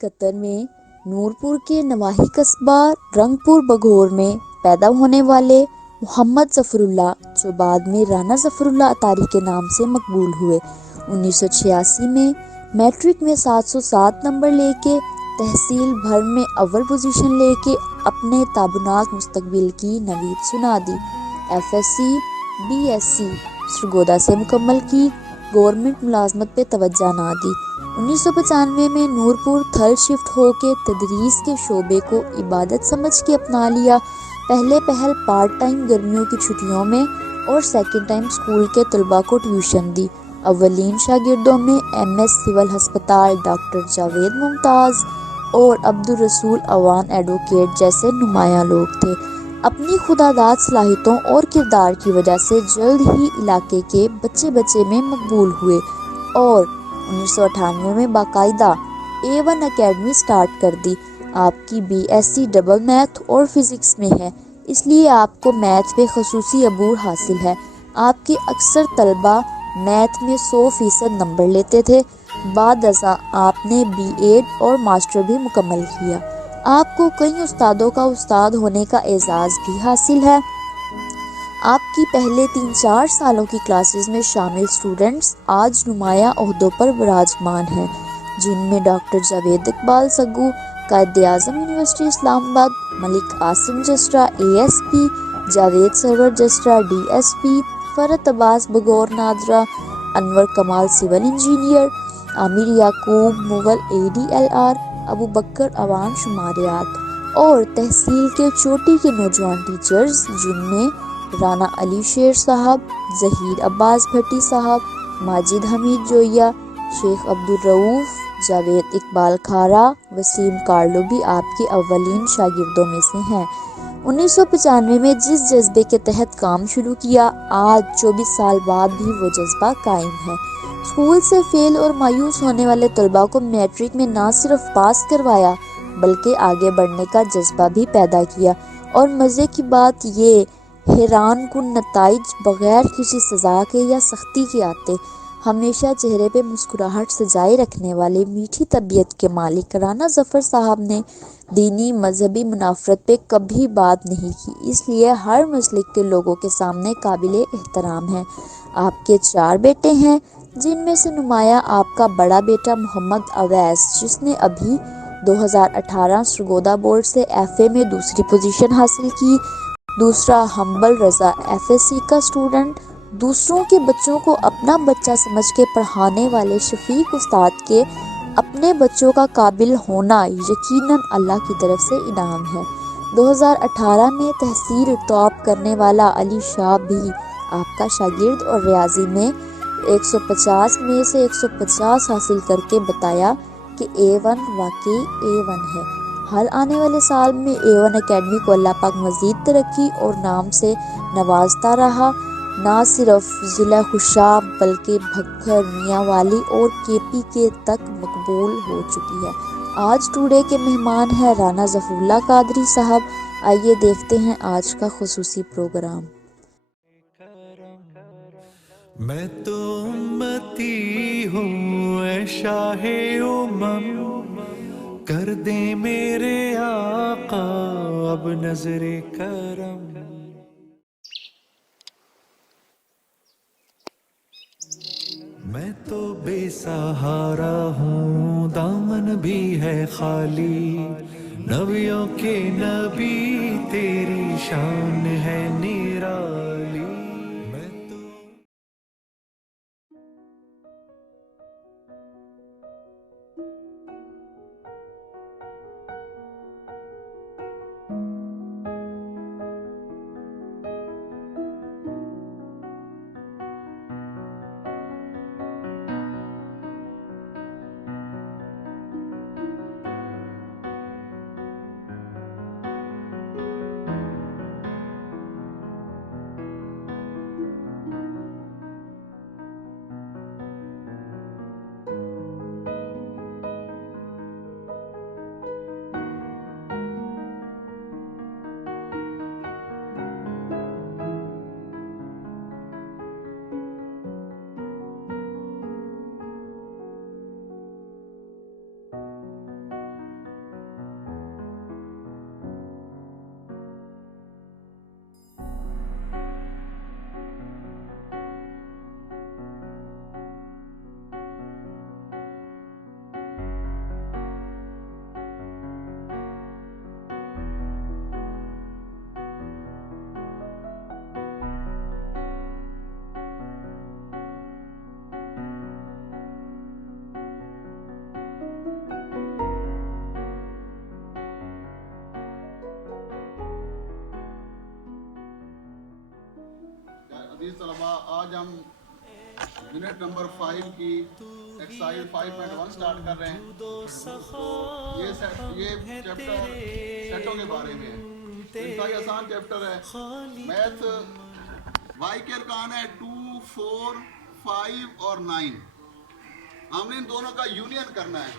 قطر میں نورپور کے نواحی قصبہ رنگپور بگھور میں پیدا ہونے والے محمد ظفر اللہ، جو بعد میں رانا ظفر اللہ اطاری کے نام سے مقبول ہوئے، 1986 میں میٹرک میں 707 نمبر لے کے تحصیل بھر میں اول پوزیشن لے کے اپنے تابناک مستقبل کی نوید سنا دی۔ F S C B S C Sargodha سے مکمل کی، گورنمنٹ ملازمت پہ توجہ نہ دی۔ 1995 میں نورپور تھل شفٹ ہو کے تدریس کے شعبے کو عبادت سمجھ کے اپنا لیا۔ پہلے پہل پارٹ ٹائم گرمیوں کی چھٹیوں میں اور سیکنڈ ٹائم اسکول کے طلباء کو ٹیوشن دی۔ اولین شاگردوں میں ایم ایس سول ہسپتال ڈاکٹر جاوید ممتاز اور عبدالرسول اوان ایڈوکیٹ جیسے نمایاں لوگ تھے۔ اپنی خودداد صلاحیتوں اور کردار کی وجہ سے جلد ہی علاقے کے بچے میں مقبول ہوئے اور 1998 میں باقاعدہ A1 اکیڈمی سٹارٹ کر دی۔ آپ کی B S C double math اور فزکس میں ہے، اس لیے آپ کو میتھ پہ خصوصی عبور حاصل ہے۔ آپ کے اکثر طلباء میتھ میں 100% نمبر لیتے تھے۔ بعد ازاں آپ نے بی ایڈ اور ماسٹر بھی مکمل کیا۔ آپ کو کئی استادوں کا استاد ہونے کا اعزاز بھی حاصل ہے۔ آپ کی پہلے 3-4 سالوں کی کلاسز میں شامل اسٹوڈنٹس آج نمایاں عہدوں پر براجمان ہیں، جن میں ڈاکٹر جاوید اقبال سگو، قائد اعظم یونیورسٹی اسلام آباد، ملک عاصم جسٹرا ASP، جاوید سرور جسٹرا DSP، فرحت عباس بگور نادرا، انور کمال سول انجینئر، عامر یعقوب مغل ADLR، ابو بکر اوان شماریات، اور تحصیل کے چوٹی کے نوجوان ٹیچرز، جن میں رانا علی شیر صاحب، ظہیر عباس بھٹی صاحب، ماجد حمید جوئیہ، شیخ عبدالرؤف، جاوید اقبال کھارا، وسیم کارلو بھی آپ کے اولین شاگردوں میں سے ہیں۔ 1995 میں جس جذبے کے تحت کام شروع کیا، آج 24 سال بعد بھی وہ جذبہ قائم ہے۔ اسکول سے فیل اور مایوس ہونے والے طلباء کو میٹرک میں نہ صرف پاس کروایا بلکہ آگے بڑھنے کا جذبہ بھی پیدا کیا، اور مزے کی بات یہ حیران کن نتائج بغیر کسی سزا کے یا سختی کے آتے۔ ہمیشہ چہرے پہ مسکراہٹ سجائے رکھنے والے میٹھی طبیعت کے مالک رانا ظفر صاحب نے دینی مذہبی منافرت پہ کبھی بات نہیں کی، اس لیے ہر مسلک کے لوگوں کے سامنے قابل احترام ہیں۔ آپ کے 4 بیٹے ہیں، جن میں سے نمایاں آپ کا بڑا بیٹا محمد اویس، جس نے ابھی 2018 سرگودا بورڈ سے FA میں دوسری پوزیشن حاصل کی، دوسرا حنبل رضا FSC کا اسٹوڈنٹ، دوسروں کے بچوں کو اپنا بچہ سمجھ کے پڑھانے والے شفیق استاد کے اپنے بچوں کا قابل ہونا یقیناً اللہ کی طرف سے انعام ہے۔ 2018 میں تحصیل ٹاپ کرنے والا علی شاہ بھی آپ کا شاگرد اور ریاضی میں 150 میں سے 150 حاصل کر کے بتایا کہ A1 واقعی A1 ہے۔ حال آنے والے سال میں A1 اکیڈمی کو اللہ پاک مزید ترقی اور نام سے نوازتا رہا۔ نہ صرف ضلع خوشاب بلکہ بھکر، میاں والی اور KPK تک مقبول ہو چکی ہے۔ آج ٹوڈے کے مہمان ہیں رانا ظفر اللہ قادری صاحب۔ آئیے دیکھتے ہیں آج کا خصوصی پروگرام۔ میں تو امتی ہوں اے شاہ کر دے میرے آقا اب نظر کرم۔ میں تو بے سہارا ہوں، دامن بھی ہے خالی، نبیوں کے نبی تیری شان ہے نرالی۔ میں تو آج ہم یونٹ نمبر 5 کی ایکسرسائز 5.1 سٹارٹ کر رہے ہیں. یہ چیپٹر سیٹوں کے بارے میں ہے. انتہائی آسان چیپٹر ہے. میتھ وائی کے ارکان ہے 2, 4, 5 اور 9. ہم نے ان دونوں کا یونین کرنا ہے.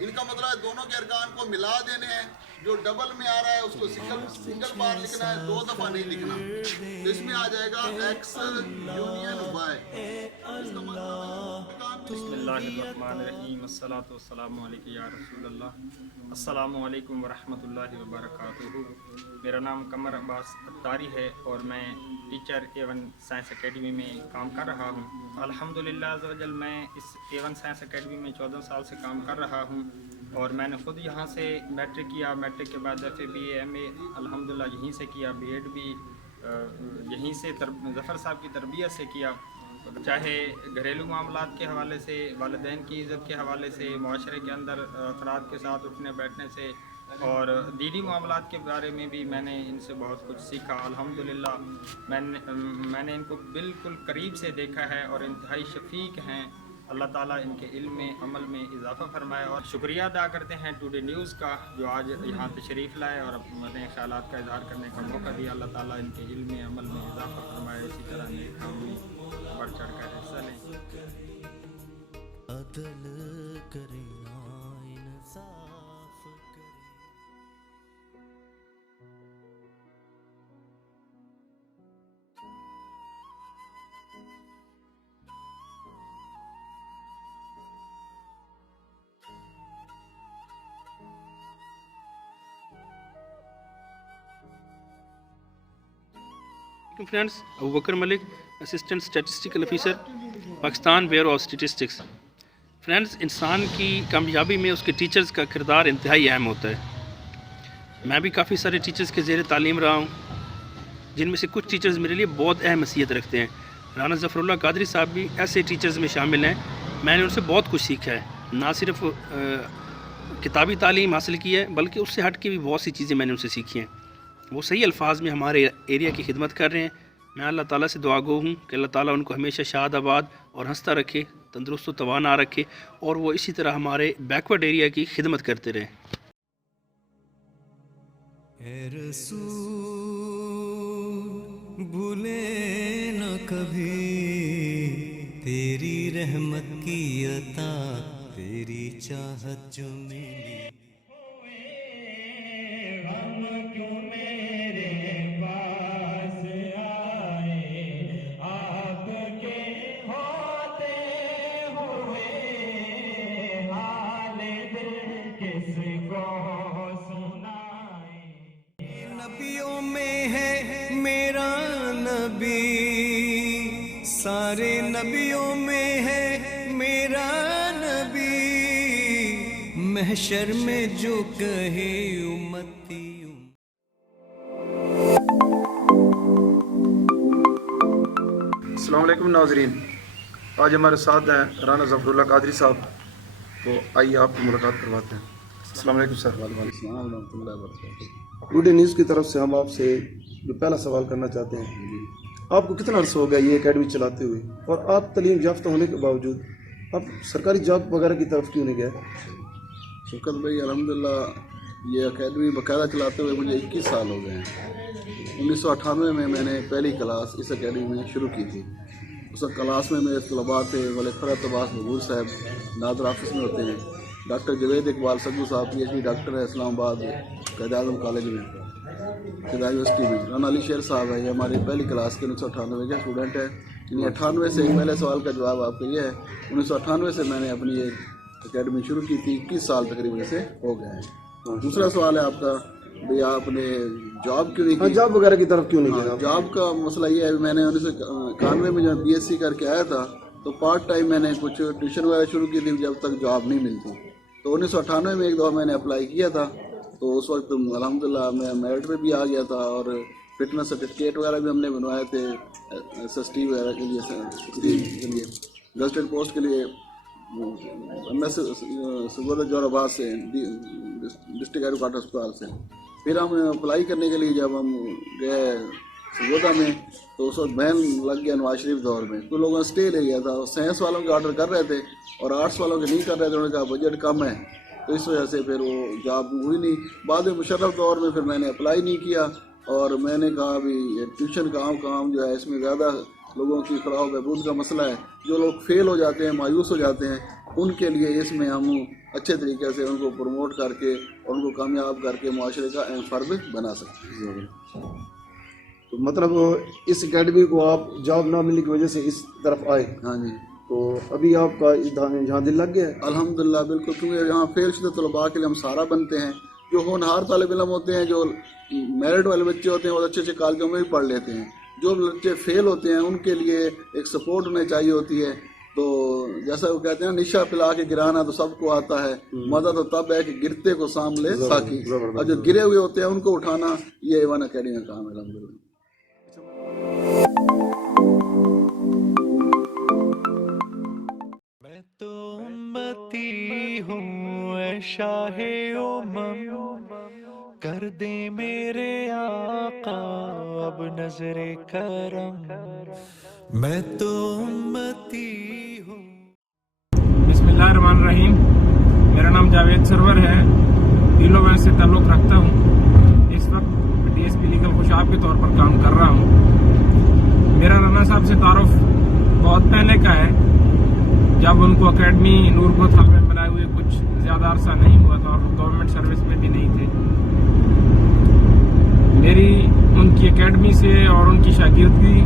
ان کا مطلب ہے دونوں کے ارکان کو ملا دینے ہیں. جو ڈبل میں آ رہا ہے اس کو سنگل بار لکھنا ہے, 2 دفعہ نہیں لکھنا. تو اس میں آ جائے گا ایکس یونین وائی. بسم اللہ الرحمن الرحیم. الصلاۃ والسلام علیکم یا رسول اللہ. السلام علیکم ورحمۃ اللہ وبرکاتہ. میرا نام قمر عباس اتاری ہے اور میں ٹیچر A1 سائنس اکیڈمی میں کام کر رہا ہوں. الحمدللہ عز و جل میں اس A1 سائنس اکیڈمی میں 14 سال سے کام کر رہا ہوں اور میں نے خود یہاں سے میٹرک کیا. میٹرک کے بعد FA BA MA الحمدللہ یہیں سے کیا. B.Ed بھی یہیں سے ظفر صاحب کی تربیت سے کیا. چاہے گھریلو معاملات کے حوالے سے, والدین کی عزت کے حوالے سے, معاشرے کے اندر افراد کے ساتھ اٹھنے بیٹھنے سے اور دینی معاملات کے بارے میں بھی میں نے ان سے بہت کچھ سیکھا. الحمدللہ میں نے ان کو بالکل قریب سے دیکھا ہے اور انتہائی شفیق ہیں. اللہ تعالیٰ ان کے علم میں عمل میں اضافہ فرمائے. اور شکریہ ادا کرتے ہیں ٹوڈے نیوز کا جو آج یہاں تشریف لائے اور اپنے خیالات کا اظہار کرنے کا موقع دیا. اللہ تعالیٰ ان کے علم میں عمل میں اضافہ فرمائے. اسی طرح نیک کام میں بڑھ چڑھ کر حصہ لیں. عدل کرنا انصاف کرے. Friends, Abu Bakr Malik, assistant statistical officer, Pakistan bureau of statistics. Friends, انسان کی کامیابی میں اس کے ٹیچرز کا کردار انتہائی اہم ہوتا ہے. میں بھی کافی سارے ٹیچرز کے زیر تعلیم رہا ہوں جن میں سے کچھ ٹیچرز میرے لیے بہت اہم حیثیت رکھتے ہیں. رانا ظفراللہ قادری صاحب بھی ایسے ٹیچرز میں شامل ہیں. میں نے ان سے بہت کچھ سیکھا ہے. نہ صرف کتابی تعلیم حاصل کی ہے بلکہ اس سے ہٹ کے بھی بہت سی چیزیں میں نے ان سے سیکھی ہیں. وہ صحیح الفاظ میں ہمارے ایریا کی خدمت کر رہے ہیں. میں اللہ تعالیٰ سے دعا گو ہوں کہ اللہ تعالیٰ ان کو ہمیشہ شاد آباد اور ہنستا رکھے, تندرست و توانا رکھے اور وہ اسی طرح ہمارے بیکورڈ ایریا کی خدمت کرتے رہیں. اے رسول بھولے نہ کبھی تیری رحمت کی عطا, تیری چاہت جو ملی. نبیوں میں ہے میرا نبی, سارے نبیوں میں ہے میرا نبی, محشر میں جو کہے امتی. السلام علیکم ناظرین. آج ہمارے ساتھ ہیں رانا ظفراللہ قادری صاحب, تو آئیے آپ کی ملاقات کرواتے ہیں. السلام علیکم سر. السلام ورحمۃ اللہ وبرکاتہ. ٹوڈے نیوز کی طرف سے ہم آپ سے جو پہلا سوال کرنا چاہتے ہیں, آپ کو کتنا عرصہ ہو گیا یہ اکیڈمی چلاتے ہوئے, اور آپ تعلیم یافتہ ہونے کے باوجود آپ سرکاری جاب وغیرہ کی طرف کیوں نہیں گئے؟ شوکت بھائی, الحمدللہ یہ اکیڈمی باقاعدہ چلاتے ہوئے مجھے 21 سال ہو گئے ہیں. 1998 میں میں نے پہلی کلاس اس اکیڈمی میں شروع کی تھی. اس کلاس میں میرے طلباء تھے ملک فرحت عباس بغور صاحب نادر آفس میں ہوتے ہیں, ڈاکٹر جوید اقبال سگو صاحب PhD ڈاکٹر ہے اسلام آباد قائد اعظم کالج میں, فضائی یونیورسٹی میں. رانا علی شیر صاحب ہے, یہ ہماری پہلی کلاس کے 1998 کے اسٹوڈنٹ ہیں. 98 سے پہلے سوال کا جواب آپ کا یہ ہے, 1998 سے میں نے اپنی یہ اکیڈمی شروع کی تھی. 21 سال تقریباً سے ہو گئے ہیں. دوسرا سوال ہے آپ کا, بھئی آپ نے جاب کیوں نہیں کی؟ جاب وغیرہ کی طرف کیوں نہیں گئے؟ جاب کا مسئلہ یہ ہے, میں نے 1991 میں جب BSc کر کے آیا تھا تو پارٹ ٹائم میں نے کچھ ٹیوشن وغیرہ شروع کی تھی جب تک جاب نہیں ملتی. تو 1998 میں ایک دفعہ میں نے اپلائی کیا تھا, تو اس وقت الحمدللہ میں میرٹ پہ بھی آ گیا تھا اور فٹنس سرٹیفکیٹ وغیرہ بھی ہم نے بنوائے تھے SST وغیرہ کے لیے, گزٹڈ پوسٹ کے لیے. MS سگودہ جوہر آباد سے ڈسٹرکٹ ایڈوکیٹ ہسپتال سے. پھر ہم اپلائی کرنے کے لیے جب ہم گئے सरगोदा में, तो उस वक्त बैन लग गया नवाज शरीफ दौर में, तो लोगों ने स्टे ले लिया था। साइंस वालों के ऑर्डर कर रहे थे और आर्ट्स वालों के नहीं कर रहे थे, उन्होंने कहा बजट कम है, तो इस वजह से फिर वो जॉब हुई नहीं। बाद में मुशर्रफ दौर में फिर मैंने अप्लाई नहीं किया और मैंने कहा अभी ट्यूशन काम जो है इसमें ज़्यादा लोगों की फलाह बहबूद का मसला है, जो लोग फेल हो जाते हैं, मायूस हो जाते हैं, उनके लिए इसमें हम अच्छे तरीके से उनको प्रमोट करके और उनको कामयाब करके मुआशरे का अहम फर्द बना सकते हैं। तो मतलब इस एकेडमी को आप जॉब ना मिलने की वजह से इस तरफ आए, हाँ जी, तो अभी आपका यहाँ दिल लग गया है? अल्हम्दुलिल्लाह बिल्कुल, क्योंकि यहाँ फेल शुदा तलबा के लिए हम सहारा बनते हैं। जो होनहार तालिब इल्म होते हैं, जो मेरिट वाले बच्चे होते हैं, वो अच्छे अच्छे कॉलेजों में भी पढ़ लेते हैं। जो बच्चे फेल होते हैं उनके लिए एक सपोर्ट होनी चाहिए होती है। तो जैसा वो कहते हैं निशा पिला के गिराना तो सबको आता है, मदद तो तब है कि गिरते को सामले साकी, और जो गिरे हुए होते हैं उनको उठाना, ये वन अकेडमी का काम है अल्हम्दुलिल्लाह। मैं तो उम्मती हूँ ऐ शाहे उम्मम, कर दे मेरे आका अब नजरे करम। मैं तो उम्मती हूँ। बिस्मिल्लाहिर्रहमानिर्रहीम। मेरा नाम जावेद सरवर है, पीलोवैन से ताल्लुक़ रखता हूँ। इस वक्त डीएसपी लीगल खुशाब के तौर पर काम कर रहा हूँ। मेरा राना साहब से तारुफ बहुत पहले का है, जब उनको एकेडमी नूरपुर थाल में बनाए हुए कुछ ज़्यादा अरसा नहीं हुआ था और गवर्नमेंट सर्विस में भी नहीं थे। मेरी उनकी एकेडमी से और उनकी शागिर्दगी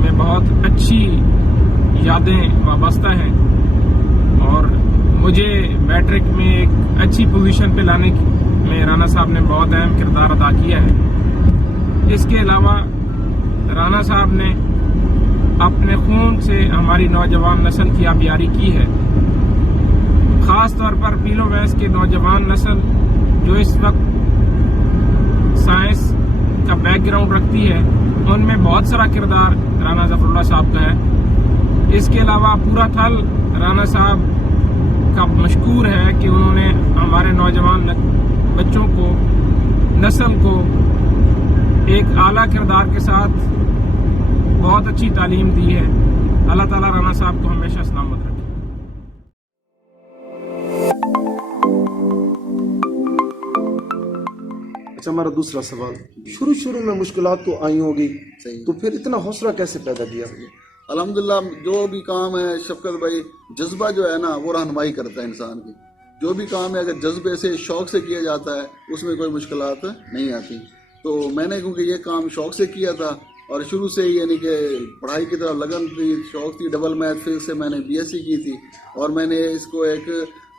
में बहुत अच्छी यादें वाबस्ता हैं और मुझे मैट्रिक में एक अच्छी पोजीशन पे लाने में राना साहब ने बहुत अहम किरदार अदा किया है। इसके अलावा राना साहब ने अपने खून से हमारी नौजवान नस्ल की आबियारी की है। ख़ास तौर पर पीलोवैस के नौजवान नस्ल जो इस वक्त साइंस का बैकग्राउंड रखती है, उनमें बहुत सारा किरदार राना ज़फ़रुल्लाह साहब का है। इसके अलावा पूरा थल राना साहब का मशकूर है कि उन्होंने हमारे नौजवान बच्चों को, नस्ल को एक आला किरदार के साथ बहुत अच्छी तालीम दी है। अल्लाह ताला राना साहब को हमेशा सलामत रखे। अच्छा, हमारा दूसरा सवाल, शुरू में मुश्किलात तो आई होगी, सही। तो फिर इतना हौसला कैसे पैदा किया? अल्हम्दुलिल्लाह, जो भी काम है शफकत भाई, जज्बा जो है ना वो रहनुमाई करता है इंसान की। जो भी काम है अगर जज्बे से, शौक से किया जाता है, उसमें कोई मुश्किलात नहीं आती। तो मैंने क्योंकि ये काम शौक से किया था और शुरू से ही यानी कि पढ़ाई की तरफ लगन थी, शौक थी, डबल मैथ फिजिक्स से मैंने बीएससी की थी और मैंने इसको एक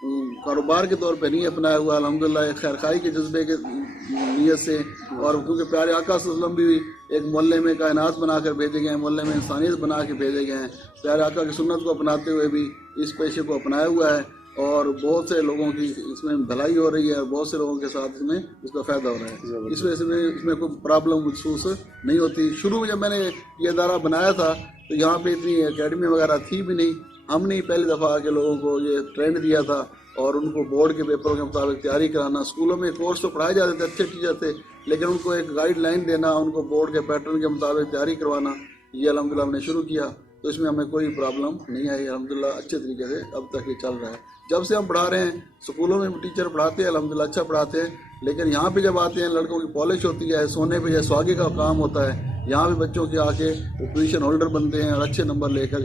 कारोबार के तौर पे नहीं अपनाया हुआ। अल्हम्दुलिल्लाह एक खैरखाई के जज्बे के नीयत से, और क्योंकि प्यारे आका सल्लल्लाहु अलैहि वसल्लम भी एक मोहल्ले में कायनात बनाकर भेजे गए हैं, मोहल्ले में इंसानियत बना के भेजे गए हैं। प्यारे आका की सुन्नत को अपनाते हुए भी इस पेशे को अपनाया हुआ है और बहुत से लोगों की इसमें भलाई हो रही है और बहुत से लोगों के साथ इसमें इसका फ़ायदा हो रहा है। इस वजह से इसमें कोई प्रॉब्लम महसूस नहीं होती। शुरू में जब मैंने ये इदारा बनाया था तो यहाँ पे इतनी एकेडमी वगैरह थी भी नहीं। हमने ही पहली दफ़ा आके लोगों को ये ट्रेंड दिया था और उनको बोर्ड के पेपरों के मुताबिक तैयारी कराना। स्कूलों में कोर्स तो पढ़ाए जाते थे, अच्छे टीचर थे, लेकिन उनको एक गाइडलाइन देना, उनको बोर्ड के पैटर्न के मुताबिक तैयारी करवाना, ये अल्हम्दुलिल्लाह हमने शुरू किया। तो इसमें हमें कोई प्रॉब्लम नहीं आई, अल्हम्दुलिल्लाह अच्छे तरीके से अब तक ये चल रहा है। जब से हम पढ़ा रहे हैं, स्कूलों में टीचर पढ़ाते हैं, अल्हम्दुलिल्लाह अच्छा पढ़ाते हैं, लेकिन यहाँ पे जब आते हैं लड़कों की पॉलिश होती है, सोने पे या सुहागे का काम होता है। यहाँ पे बच्चों के आके वो पोजीशन होल्डर बनते हैं और अच्छे नंबर लेकर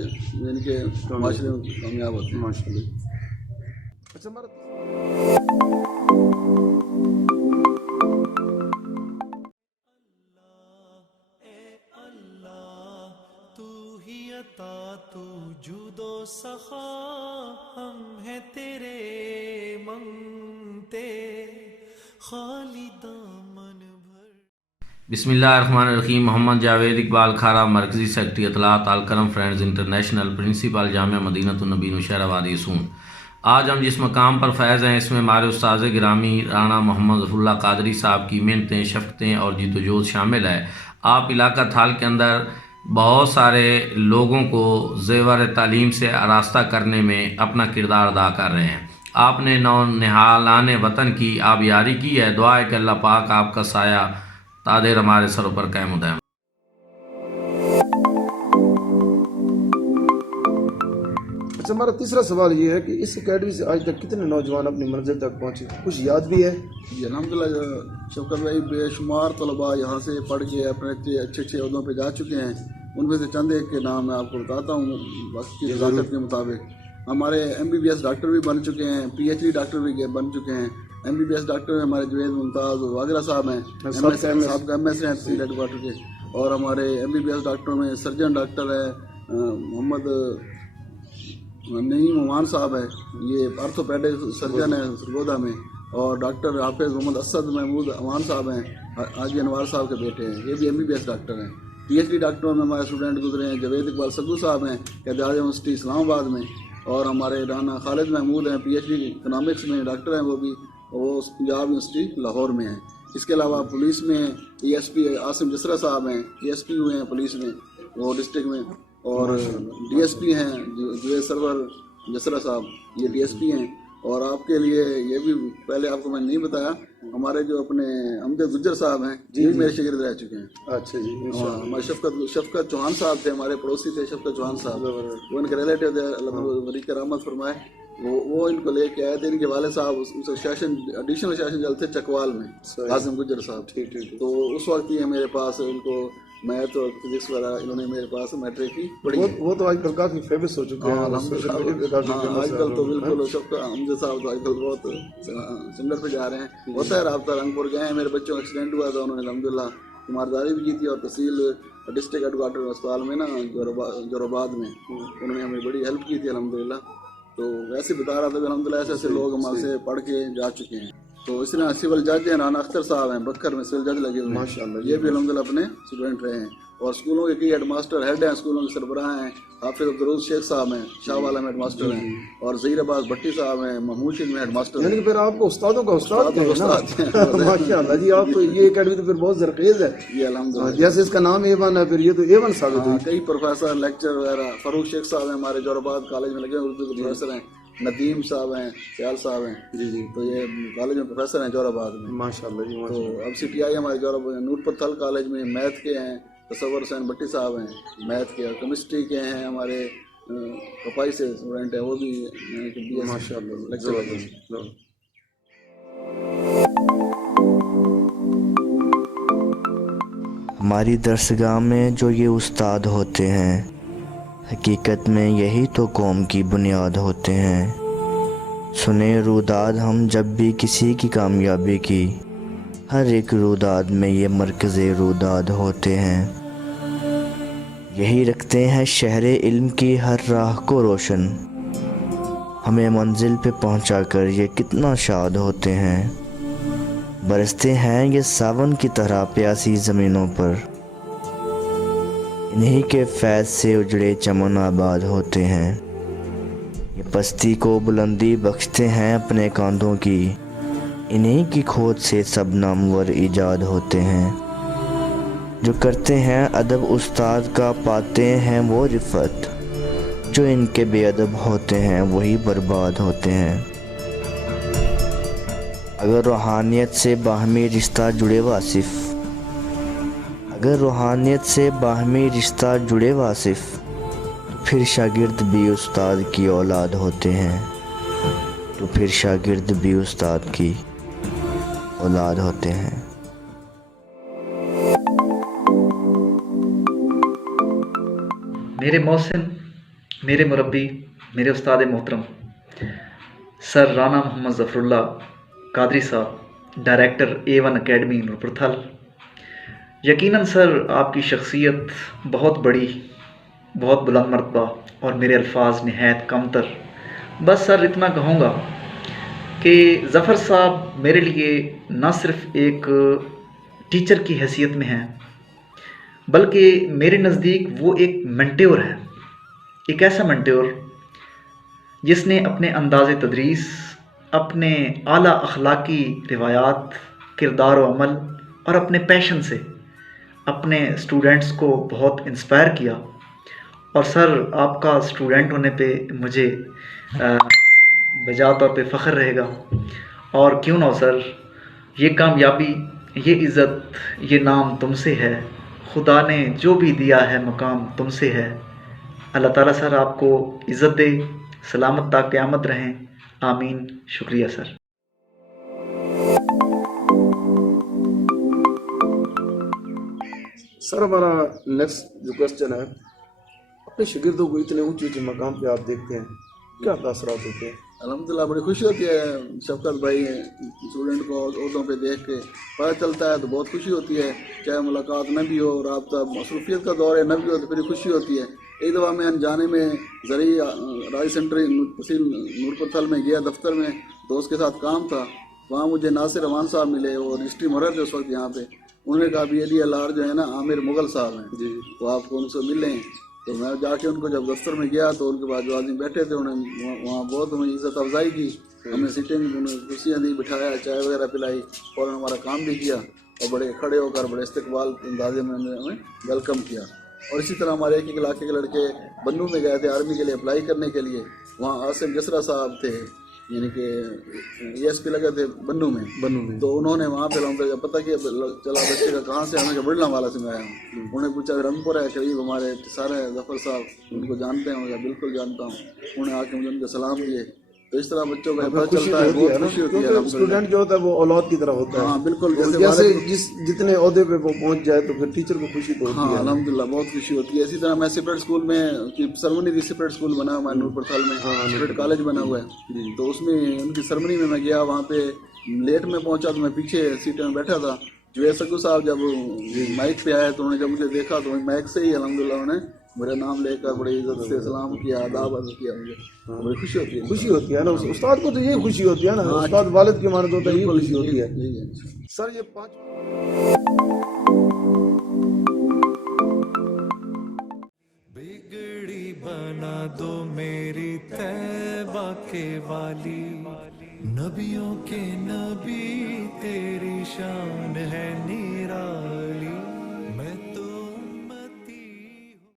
इनके माशरे में कामयाब होते हैं माशाल्लाह। अच्छा, हमारा तू जुदो सखा, हम हैं तेरे मंगते खाली दामन भर। बिस्मिल्लाहिर्रहमानिर्रहीम। मोहम्मद जावेद इकबाल खारा, मरकज़ी सेक्रेटरी इत्तलात अल करम फ्रेंड्स इंटरनेशनल, प्रिंसिपल जामिया मदीनतुन नबी नौशहराबाद सून। आज हम जिस मकाम पर फैज़ हैं, इसमें हमारे उस्ताद गिरामी राना मोहम्मद ज़फ़रुल्लाह कादरी साहब की मेहनतें, शफ़क़तें और जिद्दोजहद शामिल है। आप इलाका थाल के अंदर बहुत सारे लोगों को ज़ेवर तालीम से आरास्ता करने में अपना किरदार अदा कर रहे हैं। आपने नौनिहालान वतन की आबियारी की है। दुआ है कि अल्लाह पाक आपका साया तादेर हमारे सरों पर कायम दायम। अच्छा, हमारा तीसरा सवाल ये है कि इस अकेडमी से आज तक कितने नौजवान अपनी मंजिल तक पहुँचे, कुछ याद भी है? जी अल्हम्दुलिल्लाह शौकत भाई, बेशुमार तलबा यहाँ से पढ़ के अपने अच्छे अच्छे अहदों पे जा चुके हैं। उनमें से चंद एक के नाम मैं आपको बताता हूँ वक्त की ज़रूरत के मुताबिक। हमारे MBBS डॉक्टर भी बन चुके हैं, PhD डॉक्टर भी बन चुके हैं। MBBS डॉक्टर में हमारे जुवैद मुमताज़ वागरा साहब हैं, साहब MS हैं तहसील हेडक्वार्टर के। और हमारे MBBS डॉक्टरों में सर्जन डॉक्टर है मोहम्मद नईम उमान साहब है, ये आर्थोपेडिक सर्जन है सरगोदा में। और डॉक्टर हाफिज़ मोहम्मद असद महमूद अमान साहब हैं, हाजी अनवार साहब के बेटे हैं, ये भी MBBS डॉक्टर हैं। PhD डॉक्टरों में हमारे स्टूडेंट गुजरे हैं जावेद इकबाल सग्गू साहब हैं, कैद-ए-आज़म यूनिवर्सिटी इस्लामाबाद में। और हमारे राना खालिद महमूद हैं, PhD इकनॉमिक्स में डॉक्टर हैं, वो पंजाब यूनिवर्सिटी लाहौर में हैं। इसके अलावा पुलिस में ESP आसिम जसरा साहब हैं, ASP हुए हैं पुलिस में वो डिस्ट्रिक्ट में। और DSP हैं जुवैद सरवर जसरा साहब, ये DSP हैं। और आपके लिए ये भी पहले आपको मैंने नहीं बताया, हमारे जो अपने अमजद गुज्जर साहब हैं ये भी मेरे शागिर्द रह चुके हैं। अच्छा जी, हमारे शफकत चौहान साहब थे, हमारे पड़ोसी थे शफकत चौहान साहब, वो इनके रिलेटिव थे, अल्लाह की रहमत फरमाए। वो इनको लेके आए थे, इनके वाले साहब उस सेशन एडिशनल सेशन चलते चकवाल में, आज़म गुज्जर साहब। ठीक। तो उस वक्त ही मेरे पास इनको मैथ और फिजिक्स वगैरह इन्होंने मेरे पास मैट्रिक की पढ़ी। वो तो आजकल काफ़ी फेमस हो चुके हैं। आजकल तो बिल्कुल सबका अमजद साहब तो आजकल बहुत सिंगर पे जा रहे हैं। होता है रब्ता, रंगपुर गए हैं, मेरे बच्चों का एक्सीडेंट हुआ था, उन्होंने अल्हम्दुलिल्लाह तीमारदारी भी की थी। और तहसील डिस्ट्रिक्ट हेडक्वार्टर अस्पताल में ना जोराबाद में उन्होंने हमें बड़ी हेल्प की थी अल्हम्दुलिल्लाह। तो वैसे बता रहा था कि अल्हम्दुलिल्लाह ऐसे ऐसे लोग हमारे से पढ़ के जा चुके हैं। तो इस तरह सिविल जज हैं, राना अख्तर साहब हैं, बक्कर में सिविल जज लगे हुए हैं माशाअल्लाह, ये भी अल्हम्दुलिल्लाह अपने स्टूडेंट रहे हैं। और स्कूलों के कई हेडमास्टर हेड हैं, स्कूलों के सरबराह हैं, हाफिज अब्दुल शेख साहब हैं, शाहवाला में हेडमास्टर हैं। और ज़हीर अब्बास भट्टी साहब हैं, महमूद शेख में हेडमास्टर हैं। फिर आपको उस्तादों का उस्ताद माशाअल्लाह जी, आप तो ये अकेडमी तो फिर बहुत ज़रखेज़ है। ये अल्हम्दुलिल्लाह, जैसे इसका नाम A1 है, फिर ये तो A1 साबित हुई। कई प्रोफेसर लेक्चर वगैरह, फरूख शेख साहब हैं हमारे जोराबाद कॉलेज में लगे उर्दू के प्रोफेसर हैं, नदीम साहब हैं, ख्याल साहब हैं जी। तो ये कॉलेज में प्रोफेसर हैं जोराबाद में माशाअल्लाह जी। तो अब CTI हमारे जोराबाद नूरपथल कॉलेज में मैथ के हैं, तसव्वुर हुसैन भट्टी साहब हैं मैथ के। और केमिस्ट्री के हैं हमारे कपाई से स्टूडेंट हैं, वो भी माशाअल्लाह लेक्चर। हमारी दरसगाह में जो ये उस्ताद होते हैं, हकीकत में यही तो कौम की बुनियाद होते हैं। सुने रुदाद हम जब भी किसी की कामयाबी की, हर एक रुदाद में ये मरकज़े रुदाद होते हैं। यही रखते हैं शहरे इल्म की हर राह को रोशन, हमें मंजिल पे पहुंचाकर ये कितना शाद होते हैं। बरसते हैं ये सावन की तरह प्यासी ज़मीनों पर, इन्हीं के फैज़ से उजड़े चमन आबाद होते हैं। ये पस्ती को बुलंदी बख्शते हैं अपने कांधों की, इन्हीं की खोज से सब नामवर ईजाद होते हैं। जो करते हैं अदब उस्ताद का पाते हैं वो रिफ़त, जो इनके बेअदब होते हैं वही बर्बाद होते हैं। अगर रूहानियत से बाहमी रिश्ता जुड़े वासिफ़, अगर रूहानियत से बाहमी रिश्ता जुड़े वासिफ़, तो फिर शागिर्द भी उस्ताद की औलाद होते हैं, तो फिर शागिर्द भी उस्ताद की औलाद होते हैं। मेरे मौसिन, मेरे मुरब्बी, मेरे उस्ताद मोहतरम सर राना मोहम्मद ज़फ़रुल्लाह कादरी साहब, डायरेक्टर A1 अकेडमी नूरपुरथल। यकीनन सर आपकी शख्सियत बहुत बड़ी, बहुत बुलंद मर्तबा और मेरे अल्फाज नहायत कमतर। बस सर इतना कहूँगा कि ज़फ़र साहब मेरे लिए न सिर्फ़ एक टीचर की हैसियत में हैं, बल्कि मेरे नज़दीक वो एक मेंटोर है, एक ऐसा मेंटोर जिसने अपने अंदाज़े तदरीस, अपने आला अखलाकी रिवायात, किरदार व अमल और अपने पैशन से अपने स्टूडेंट्स को बहुत इंस्पायर किया। और सर आपका स्टूडेंट होने पे मुझे बजा तौर पे फ़ख्र रहेगा। और क्यों ना हो सर, ये कामयाबी, ये इज़्ज़त, ये नाम तुमसे है, खुदा ने जो भी दिया है मकाम तुमसे है। अल्लाह ताला सर आपको इज़्ज़त दे, सलामत ता क़यामत रहें। आमीन। शुक्रिया सर। सर हमारा नेक्स्ट जो क्वेश्चन है, अपने शागिर्दों को इतने ऊंचे ऊंचे मकाम पे आप देखते हैं, क्या तासरात होते हैं? अल्हम्दुलिल्लाह बड़ी खुशी होती है शफकत भाई स्टूडेंट को ओहदों पे देख के पता चलता है तो बहुत खुशी होती है, चाहे मुलाकात न भी हो, राब्ता मसरूफियत का दौर है न भी हो तो फिर खुशी होती है। एक दफ़ा मैं अनजाने में ज़रिए राज सेंटर तहसील नूरपुर थल में गया, दफ्तर में दोस्त के साथ काम था, वहाँ मुझे नासिर रमान साहब मिले और हिस्ट्री मरर थे उस वक्त यहाँ पे। उन्होंने कहा भी DLR जो है ना आमिर मुगल साहब हैं जी, तो आपको उनसे मिल लें। तो मैं जाके उनको जब दफ्तर में गया तो उनके बाद जो आदमी बैठे थे उन्होंने वहाँ बहुत हमें इज़्ज़त अफजाई की, हमें सीटें भी उन्होंने कुर्सियाँ दी, बिठाया, चाय वगैरह पिलाई और हमारा काम भी किया और बड़े खड़े होकर बड़े इस्तकबाल अंदाजे में हमें वेलकम किया। और इसी तरह हमारे एक इलाके के लड़के बन्नू में गए थे आर्मी के लिए अप्लाई करने के लिए, वहाँ आसिम जसरा साहब थे यानी कि ESP लगे थे बन्नू में, तो उन्होंने वहाँ पे जब पता किया चला बच्चे का कहाँ से, हमें बुढ़ला वाला से मैं आया हूँ। उन्होंने पूछा रंगपुर है करीब हमारे सारे जफर साहब उनको जानते हैं? मैं बिल्कुल जानता हूँ। उन्होंने आके मुझे उनके सलाम दिए। तो इस तरह बच्चों को पता चलता है, बहुत खुशी होती है। स्टूडेंट जो होता है वो औलाद की तरह होता है। हाँ बिल्कुल, जैसे जितने ओहदे पे वो पहुंच जाए तो फिर टीचर को खुशी तो होती है। अल्हम्दुलिल्लाह बहुत खुशी होती है। इसी तरह मैं सेपरेट स्कूल में सरमनी थी, सेपरेट स्कूल बना हुआ है नूरपुर थल में, सेपरेट कॉलेज बना हुआ है, तो उसमें उनकी सरमनी में मैं गया, वहाँ पे लेट में पहुँचा तो मैं पीछे सीट में बैठा था। जुवैद सकू साहब जब माइक पे आए तो उन्होंने जब मुझे देखा तो माइक से ही अल्हम्दुलिल्लाह उन्होंने मेरा नाम लेकर बड़ी इज्जत से सलाम किया, आदाब अर्ज़ किया। मुझे बड़ी खुशी होती है। खुशी होती है ना, उस्ताद को तो ये खुशी होती है ना, उस्ताद वालिद की मानद होता है, ये खुशी होती है। सर ये 5 बिगड़ी बना दो मेरी तैबा के वाली, नबियों के नबी तेरी शान है निराली, मैं तो उम्मती हूँ।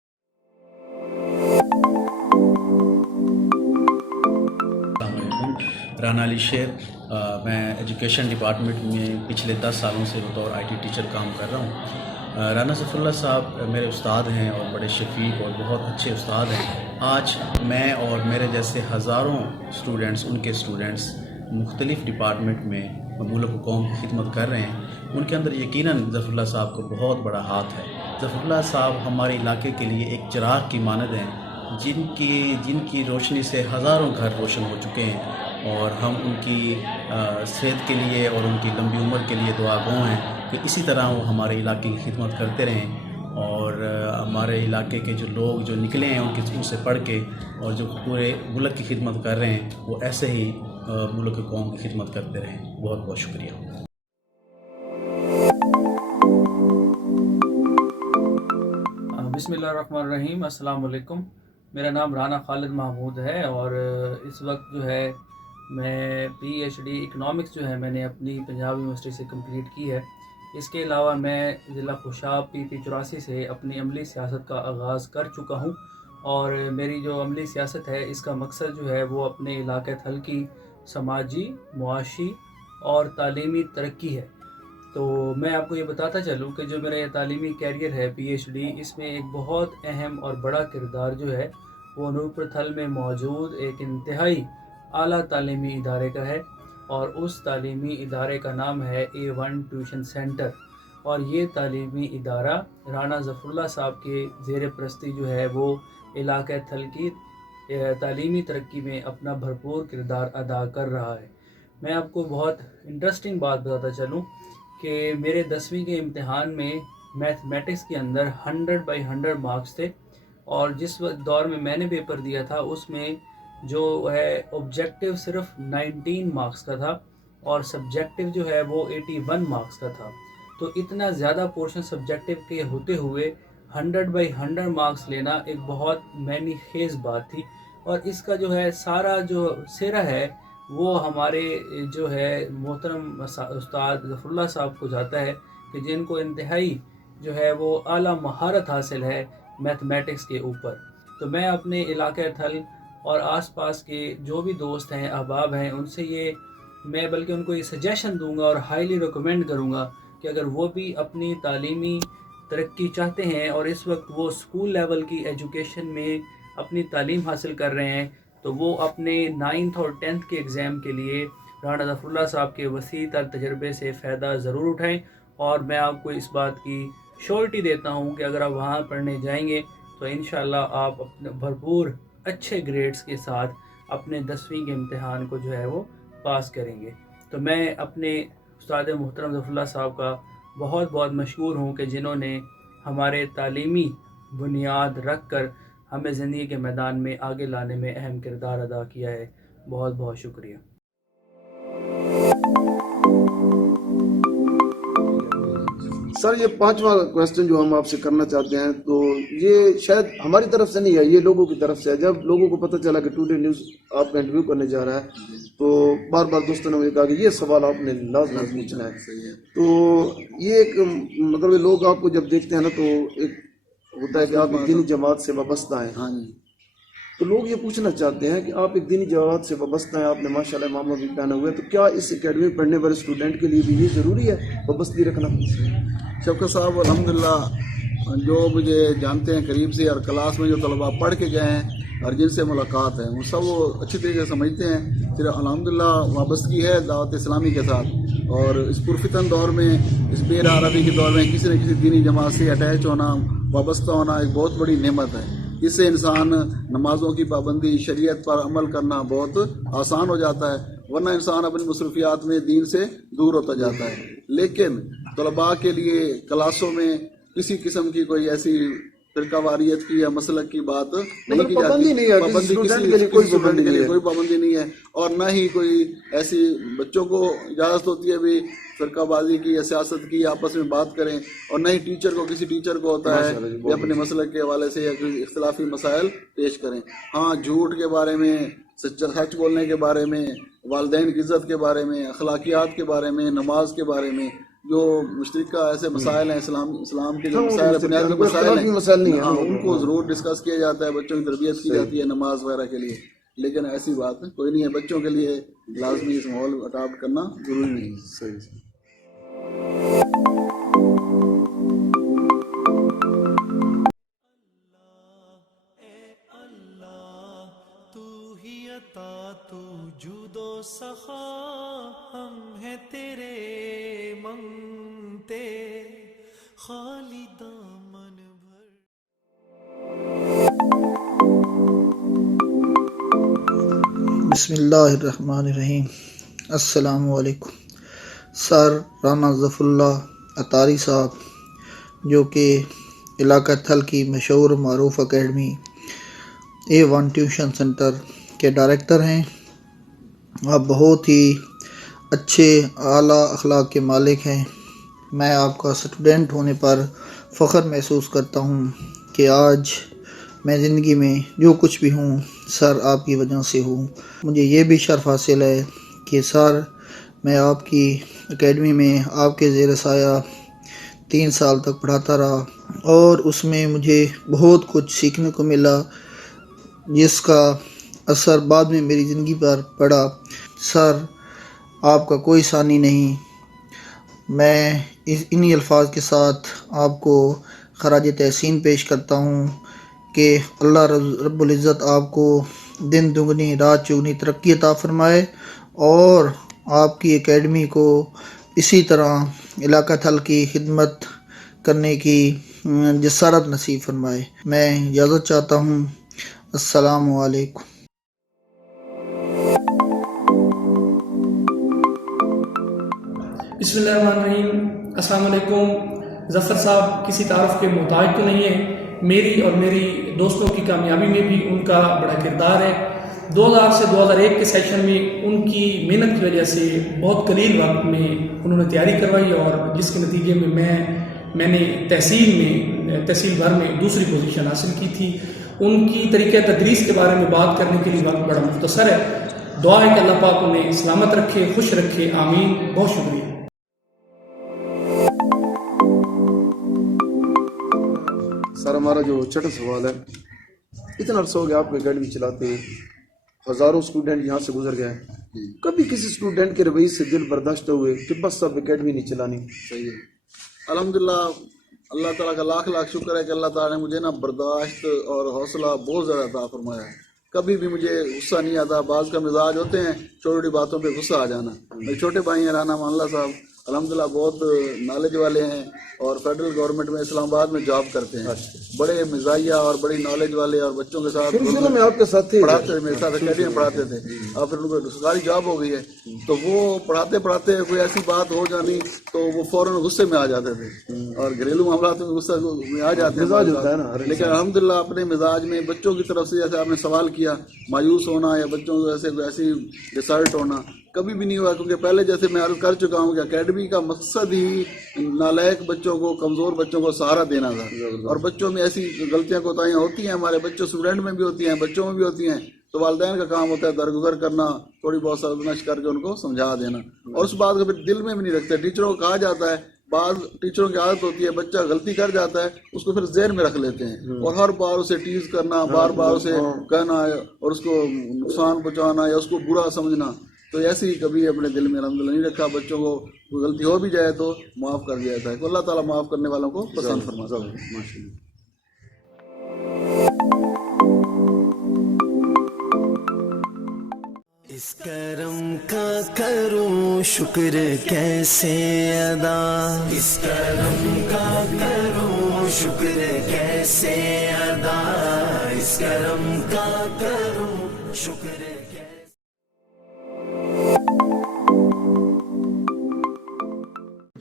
राना अली शेर, मैं एजुकेशन डिपार्टमेंट में पिछले 10 सालों से बतौर IT टीचर काम कर रहा हूँ। राना सफ़रुल्लाह साहब मेरे उस्ताद हैं और बड़े शफीक और बहुत अच्छे उस्ताद हैं। आज मैं और मेरे जैसे हज़ारों स्टूडेंट्स, उनके स्टूडेंट्स मुख्तलिफ़ डिपार्टमेंट में मुल्क कौम की खिदमत कर रहे हैं। उनके अंदर यकीनन ज़फ़रुल्लाह साहब को बहुत बड़ा हाथ है। ज़फ़रुल्लाह साहब हमारे इलाके के लिए एक चिराग की मानद हैं, जिनकी रोशनी से हज़ारों घर रोशन हो चुके हैं, और हम उनकी सेहत के लिए और उनकी लंबी उम्र के लिए दुआगो हैं कि इसी तरह वो हमारे इलाके की खिदमत करते रहें और हमारे इलाके के जो लोग जो निकले हैं उनसे पढ़ के और जो पूरे मुल्क की खिदमत कर रहे हैं वो ऐसे ही मुल्क कौम की खिदमत करते रहें। बहुत बहुत शुक्रिया। बिस्मिल्लाहिर्रहमानिर्रहीम, अस्सलाम वालेकुम। मेरा नाम राना खालिद महमूद है और इस वक्त जो है मैं PhD इकनॉमिक्स जो है मैंने अपनी पंजाब यूनिवर्सिटी से कंप्लीट की है। इसके अलावा मैं ज़िला खुशाब PP 84 से अपनी अमली सियासत का आगाज़ कर चुका हूँ और मेरी जो अमली सियासत है इसका मकसद जो है वो अपने इलाके थल की समाजी, मुआशी और तालीमी तरक्की है। तो मैं आपको ये बताता चलूँ कि जो मेरा ये तालीमी कैरियर है PhD, इसमें एक बहुत अहम और बड़ा किरदार जो है वो नूरपुर थल में मौजूद एक इंतहाई आला तालीमी इदारे का है और उस तालीमी इदारे का नाम है A1 ट्यूशन सेंटर। और ये तालीमी इदारा राना ज़फ़रुल्लाह साहब के ज़ेर परस्ती जो है वो इलाक़े थल की तालीमी तरक्की में अपना भरपूर किरदार अदा कर रहा है। मैं आपको बहुत इंटरेस्टिंग बात बताता चलूँ कि मेरे 10वीं के इम्तिहान में मैथमेटिक्स के अंदर 100 बाई 100 मार्क्स थे और जिस दौर में मैंने पेपर दिया था उसमें जो है ऑब्जेक्टिव सिर्फ 19 मार्क्स का था और सब्जेक्टिव जो है वो 81 मार्क्स का था। तो इतना ज़्यादा पोर्शन सब्जेक्टिव के होते हुए 100 बाई 100 मार्क्स लेना एक बहुत मायने खेज़ बात थी। और इसका जो है सारा जो सिरा है वो हमारे जो है मोहतरम उस्ताद ज़फ़रुल्लाह साहब को जाता है कि जिनको इंतहाई जो है वो आला महारत हासिल है मैथमेटिक्स के ऊपर। तो मैं अपने इलाके थल और आसपास के जो भी दोस्त हैं, अहबाब हैं, उनसे ये मैं बल्कि उनको ये सजेशन दूंगा और हाईली रिकमेंड करूंगा कि अगर वो भी अपनी तालीमी तरक्की चाहते हैं और इस वक्त वो स्कूल लेवल की एजुकेशन में अपनी तालीम हासिल कर रहे हैं, تو وہ اپنے 9th اور 10th کے ایگزام کے لیے رانا ظفراللہ صاحب کے وسیع تر تجربے سے فائدہ ضرور اٹھائیں. اور میں آپ کو اس بات کی شورٹی دیتا ہوں کہ اگر آپ وہاں پڑھنے جائیں گے تو انشاءاللہ آپ اپنے بھرپور اچھے گریڈز کے ساتھ اپنے 10ویں کے امتحان کو جو ہے وہ پاس کریں گے. تو میں اپنے استاد محترم ظفراللہ صاحب کا بہت بہت مشکور ہوں کہ جنہوں نے ہمارے تعلیمی بنیاد رکھ کر ہمیں زندگی کے میدان میں آگے لانے میں اہم کردار ادا کیا ہے. بہت بہت شکریہ. سر یہ 5واں کویسچن جو ہم آپ سے کرنا چاہتے ہیں تو یہ شاید ہماری طرف سے نہیں ہے، یہ لوگوں کی طرف سے ہے. جب لوگوں کو پتہ چلا کہ ٹوڈے نیوز آپ کا انٹرویو کرنے جا رہا ہے تو بار بار دوستوں نے مجھے کہا کہ یہ سوال آپ نے لازم پوچھنا ہے. تو یہ ایک مطلب لوگ آپ کو جب دیکھتے ہیں نا تو ایک ہوتا ہے کہ آپ ایک دینی جماعت سے وابستہ ہیں. ہاں جی. تو لوگ یہ پوچھنا چاہتے ہیں کہ آپ ایک دینی جماعت سے وابستہ ہیں، آپ نے ماشاءاللہ امامہ بھی پہنا ہوا ہے، تو کیا اس اکیڈمی میں پڑھنے والے اسٹوڈنٹ کے لیے بھی یہ ضروری ہے وابستگی رکھنا؟ شوکت صاحب الحمدللہ جو مجھے جانتے ہیں قریب سے اور کلاس میں جو طلباء پڑھ کے گئے ہیں اور جن سے ملاقات ہے وہ سب وہ اچھی طریقے سے سمجھتے ہیں. پھر الحمدللہ وابستگی ہے دعوت اسلامی کے ساتھ. اور اس پرفتن دور میں، اس بے عربی کے دور میں کسی نہ کسی دینی جماعت سے اٹیچ ہونا، وابستہ ہونا ایک بہت بڑی نعمت ہے. اس سے انسان نمازوں کی پابندی، شریعت پر عمل کرنا بہت آسان ہو جاتا ہے، ورنہ انسان اپنی مصروفیات میں دین سے دور ہوتا جاتا ہے. لیکن طلباء کے لیے کلاسوں میں کسی قسم کی کوئی ایسی فرقہ واریت کی یا مسلک کی بات نہیں کی جاتی. پابندی کوئی پابندی نہیں ہے، اور نہ ہی کوئی ایسی بچوں کو اجازت ہوتی ہے بھی فرقہ بازی کی یا سیاست کی آپس میں بات کریں، اور نہ ہی ٹیچر کو کسی ٹیچر کو ہوتا ہے کہ اپنے مسلک کے حوالے سے یا کوئی اختلافی مسائل پیش کریں. ہاں جھوٹ کے بارے میں، سچ بولنے کے بارے میں، والدین کی عزت کے بارے میں، اخلاقیات کے بارے میں، نماز کے بارے میں جو مشترکہ ایسے مسائل ہیں، اسلام کے جو مسائل بنیادی مسائل ہیں ان کو ضرور ڈسکس کیا جاتا ہے، بچوں کی تربیت کی جاتی ہے نماز وغیرہ کے لیے. لیکن ایسی بات کوئی نہیں ہے، بچوں کے لیے لازمی اس ماحول اڈاپٹ کرنا ضروری نہیں ہے. صحیح. تو جود و سخا ہم ہیں تیرے منگتے خالی دامن بھر. بسم اللہ الرحمن الرحیم. السلام علیکم. سر رانا ظفراللہ اطاری صاحب جو کہ علاقہ تھل کی مشہور معروف اکیڈمی A1 ٹیوشن سنٹر کے ڈائریکٹر ہیں. آپ بہت ہی اچھے اعلیٰ اخلاق کے مالک ہیں. میں آپ کا اسٹوڈنٹ ہونے پر فخر محسوس کرتا ہوں کہ آج میں زندگی میں جو کچھ بھی ہوں سر آپ کی وجہ سے ہوں. مجھے یہ بھی شرف حاصل ہے کہ سر میں آپ کی اکیڈمی میں آپ کے زیر سایہ 3 سال تک پڑھاتا رہا، اور اس میں مجھے بہت کچھ سیکھنے کو ملا جس کا اثر بعد میں میری زندگی پر پڑا. سر آپ کا کوئی ثانی نہیں. میں انہی الفاظ کے ساتھ آپ کو خراج تحسین پیش کرتا ہوں کہ اللہ رب العزت آپ کو دن دگنی رات چگنی ترقی عطا فرمائے، اور آپ کی اکیڈمی کو اسی طرح علاقہ تھل کی خدمت کرنے کی جسارت نصیب فرمائے. میں اجازت چاہتا ہوں. السلام علیکم. بسم اللہ الرحمن الرحیم. السلام علیکم. ظفر صاحب کسی تعارف کے محتاج تو نہیں ہے. میری اور میری دوستوں کی کامیابی میں بھی ان کا بڑا کردار ہے. 2000 سے 2001 کے سیشن میں ان کی محنت کی وجہ سے بہت قلیل وقت میں انہوں نے تیاری کروائی، اور جس کے نتیجے میں میں نے تحصیل بھر میں دوسری پوزیشن حاصل کی تھی. ان کی طریقہ تدریس کے بارے میں بات کرنے کے لیے وقت بڑا مختصر ہے. دعا ہے کہ اللہ پاک انہیں سلامت رکھے، خوش رکھے. آمین. بہت شکریہ. سر ہمارا جو چھٹا سوال ہے، اتنا عرصہ ہو گیا آپ کو اکیڈمی چلاتے ہیں، ہزاروں اسٹوڈنٹ یہاں سے گزر گئے ہیں، کبھی کسی اسٹوڈنٹ کے رویے سے دل برداشت ہوئے کہ بس اب اکیڈمی نہیں چلانی؟ صحیح ہے. الحمدللہ اللہ تعالیٰ کا لاکھ لاکھ شکر ہے کہ اللہ تعالیٰ نے مجھے نا برداشت اور حوصلہ بہت زیادہ عطا فرمایا ہے. कभी भी मुझे गुस्सा नहीं आता। बाज़ का मिजाज होते हैं छोटी छोटी बातों पे गुस्सा आ जाना। मेरे छोटे भाई हैं राना मानला साहब, अल्हम्दुलिल्लाह बहुत नॉलेज वाले हैं और फेडरल गवर्नमेंट में इस्लामाबाद में जॉब करते हैं। बड़े मिजाइया और बड़ी नॉलेज वाले और बच्चों के साथ सिलसिले में आपके साथ थे, पढ़ाते थे, मेरे साथ अकेडमी में पढ़ाते थे। अब फिर उनको सरकारी जॉब हो गई है तो वो पढ़ाते पढ़ाते कोई ऐसी बात हो जानी तो वो फौरन गुस्से में आ जाते थे और घरेलू मामला में गुस्सा में आ जाते हैं। लेकिन अल्हम्दुलिल्लाह अपने मिजाज में बच्चों की तरफ से, जैसे आपने सवाल किया, मायूस होना या बच्चों को ऐसी रिजल्ट होना कभी भी नहीं हुआ। क्योंकि पहले जैसे मैं अर्ज कर चुका हूँ कि अकेडमी का मकसद ही नालायक बच्चों को, कमज़ोर बच्चों को सहारा देना था। और बच्चों में ऐसी गलतियाँ कोताहियाँ होती हैं, हमारे बच्चों स्टूडेंट में भी होती हैं, बच्चों में भी होती हैं, तो वालिदैन का काम होता है दरगुजर करना, थोड़ी बहुत सरगुज़श्त करके उनको समझा देना और उस बात को फिर दिल में भी नहीं रखते। टीचरों को कहा जाता है, बाद टीचरों की आदत होती है बच्चा गलती कर जाता है उसको फिर ज़हन में रख लेते हैं और हर बार उसे टीज करना, बार बार उसे कहना और उसको नुकसान पहुँचाना या उसको बुरा समझना। तो ऐसे ही कभी अपने दिल में अल्हम्दुलिल्लाह नहीं रखा। बच्चों को कोई गलती हो भी जाए तो माफ़ कर दिया जाता है। तो अल्लाह ताला माफ़ करने वालों को पसंद फरमाता है। माशाअल्लाह। इस करम का करूं शुक्र कैसे अदा, इस करम का करूं शुक्र कैसे अदा, इस करम का करूं शुक्र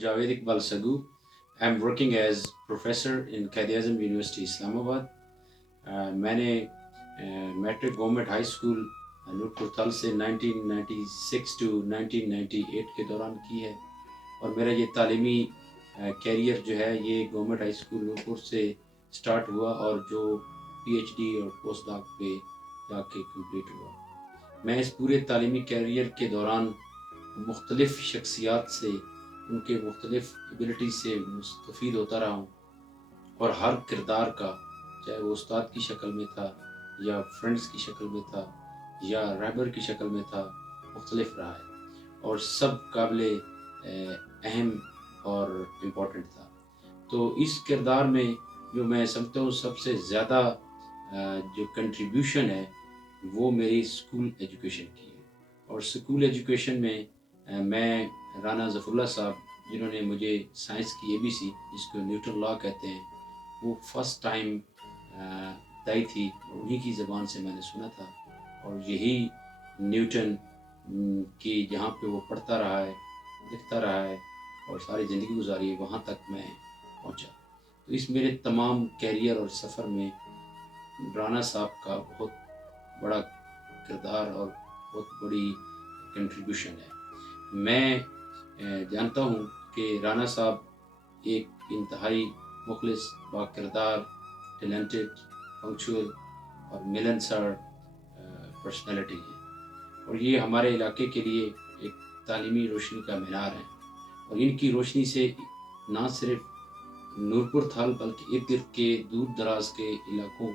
Javed Iqbal Sagu. I'm working as professor in Quaid-e-Azam University, Islamabad. मैंने matric government high school Noorpur Thal से 1996 to 1998 के दौरान की है और मेरा ये तालीमी कैरियर जो है ये गवर्नमेंट हाई स्कूल नूरपुर से स्टार्ट हुआ और जो PhD और पोस्ट डॉक पे जाके कंप्लीट हुआ। मैं इस पूरे तालीमी कैरियर के दौरान मुख्तलिफ शख्सियात से, उनके मुख्तलिफ एबिलिटी से मुस्तफ़ीद होता रहा हूँ और हर किरदार का, चाहे वो उस्ताद की शक्ल में था या फ्रेंड्स की शक्ल में था या रहबर की शक्ल में था, मुख्तलिफ रहा है और सब काबिले अहम और इम्पोर्टेंट था। तो इस किरदार में जो मैं समझता हूँ सबसे ज़्यादा जो कंट्रीब्यूशन है वो मेरी स्कूल एजुकेशन की है। और स्कूल एजुकेशन में मैं राना ज़फ़रुल्लाह साहब जिन्होंने मुझे साइंस की ABC जिसको न्यूटन लॉ कहते हैं वो फर्स्ट टाइम दी थी, उन्हीं की ज़बान से मैंने सुना था और यही न्यूटन की जहाँ पे वो पढ़ता रहा है, लिखता रहा है और सारी ज़िंदगी गुजारी है, वहाँ तक मैं पहुँचा। तो इस मेरे तमाम कैरियर और सफ़र में राना साहब का बहुत बड़ा किरदार और बहुत बड़ी कंट्रीब्यूशन है। मैं जानता हूँ कि राना साहब एक इंतहाई मुखलिस, बाकिरदार, टैलेंटेड, पंक्चुअल और मिलनसार पर्सनैलिटी है और ये हमारे इलाके के लिए एक तालीमी रोशनी का मीनार है और इनकी रोशनी से ना सिर्फ नूरपुर थाल बल्कि इर्द गिर्द के दूर दराज के इलाकों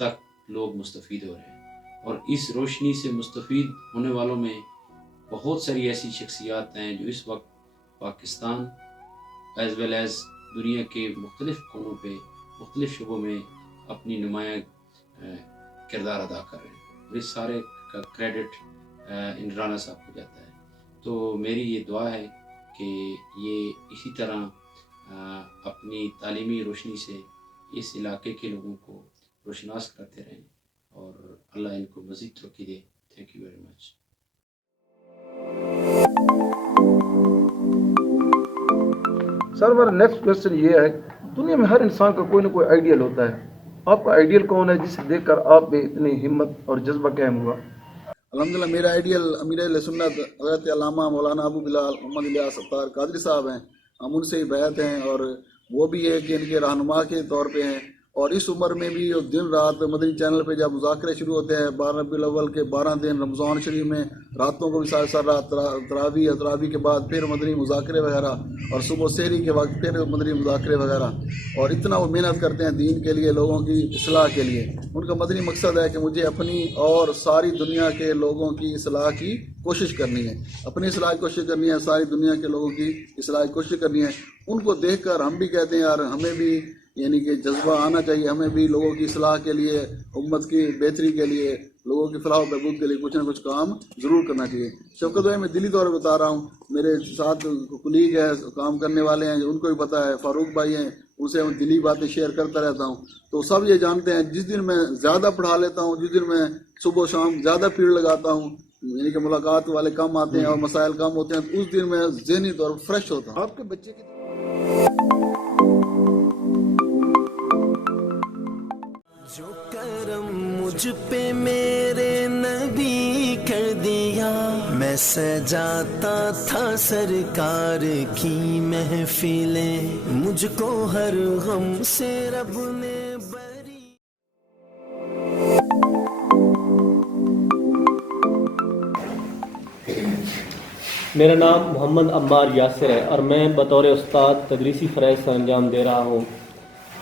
तक लोग मुस्तफ़ीद हो रहे हैं और इस रोशनी से मुस्तफ़ीद होने वालों में बहुत सारी ऐसी शख्सियात हैं जो इस वक्त पाकिस्तान एज़ वेल एज़ दुनिया के मुख्तलिफ़ कोनों पे मुख्तलिफ़ शोबों में अपनी नुमायाँ किरदार अदा कर रहे हैं और इस सारे का क्रेडिट इन राना साहब को जाता है। तो मेरी ये दुआ है कि ये इसी तरह अपनी तालीमी रोशनी से इस इलाके के लोगों को रोशनास करते रहें और अल्लाह इनको मज़ीद तरक्की दे। Thank you very much. Sir मेरा नेक्स्ट क्वेश्चन ये है, दुनिया में हर इंसान का कोई ना कोई आइडियल होता है, आपका आइडियल कौन है जिसे देखकर आप में इतनी हिम्मत और जज्बा कायम हुआ? अल्हम्दुलिल्लाह मेरा आइडियल अमीर अहले सुन्नत हज़रत अल्लामा मौलाना अबू बिलाल मोहम्मद इलियास अत्तार कादरी साहब हैं। हम उनसे ही बैत हैं और वो भी है कि इनके रहनुमा के तौर पे हैं और इस उम्र में भी दिन रात मदनी चैनल पे जब मुज़ाकरे शुरू होते हैं 12 रबीउल अव्वल के 12 दिन रमज़ान शरीफ में रातों को भी सार रात तरावी के बाद फिर मदनी मुज़ाकरे वगैरह और सुबह सहरी के वक्त फिर मदनी मुज़ाकरे वगैरह और इतना वो मेहनत करते हैं दीन के लिए, लोगों की इस्लाह के लिए। उनका मदनी मकसद है कि मुझे अपनी और सारी दुनिया के लोगों की इस्लाह की कोशिश करनी है, अपनी इस्लाह की कोशिश करनी है, सारी दुनिया के लोगों की इस्लाह की कोशिश करनी है। उनको देखकर हम भी कहते हैं यार हमें भी यानी कि जज्बा आना चाहिए हमें भी लोगों की इस्लाह के लिए, उम्मत की बेहतरी के लिए, लोगों की फलाह बहबूद के लिए कुछ ना कुछ काम ज़रूर करना चाहिए। शौकत भाई मैं दिली तौर पर बता रहा हूँ, मेरे साथ कुलीग है, काम करने वाले हैं, उनको भी पता है, फारूक भाई हैं, उनसे मैं दिली बातें शेयर करता रहता हूँ, तो सब ये जानते हैं जिस दिन मैं ज़्यादा पढ़ा लेता हूँ, जिस दिन मैं सुबह शाम ज़्यादा पीरियड लगाता हूँ, यानी कि मुलाकात वाले कम आते हैं और मसाइल कम होते हैं, तो उस दिन मैं ज़हनी तौर पर फ्रेश होता हूँ। आपके बच्चे की जो करम मुझ पे मेरे नबी कर दिया, मैं सजाता था सरकार की महफिलें, मुझको हर गम से रब ने बरी। मेरा नाम मोहम्मद अम्मार यासिर है और मैं बतौर उस्ताद तदरीसी फ़राइज़ का अंजाम दे रहा हूँ।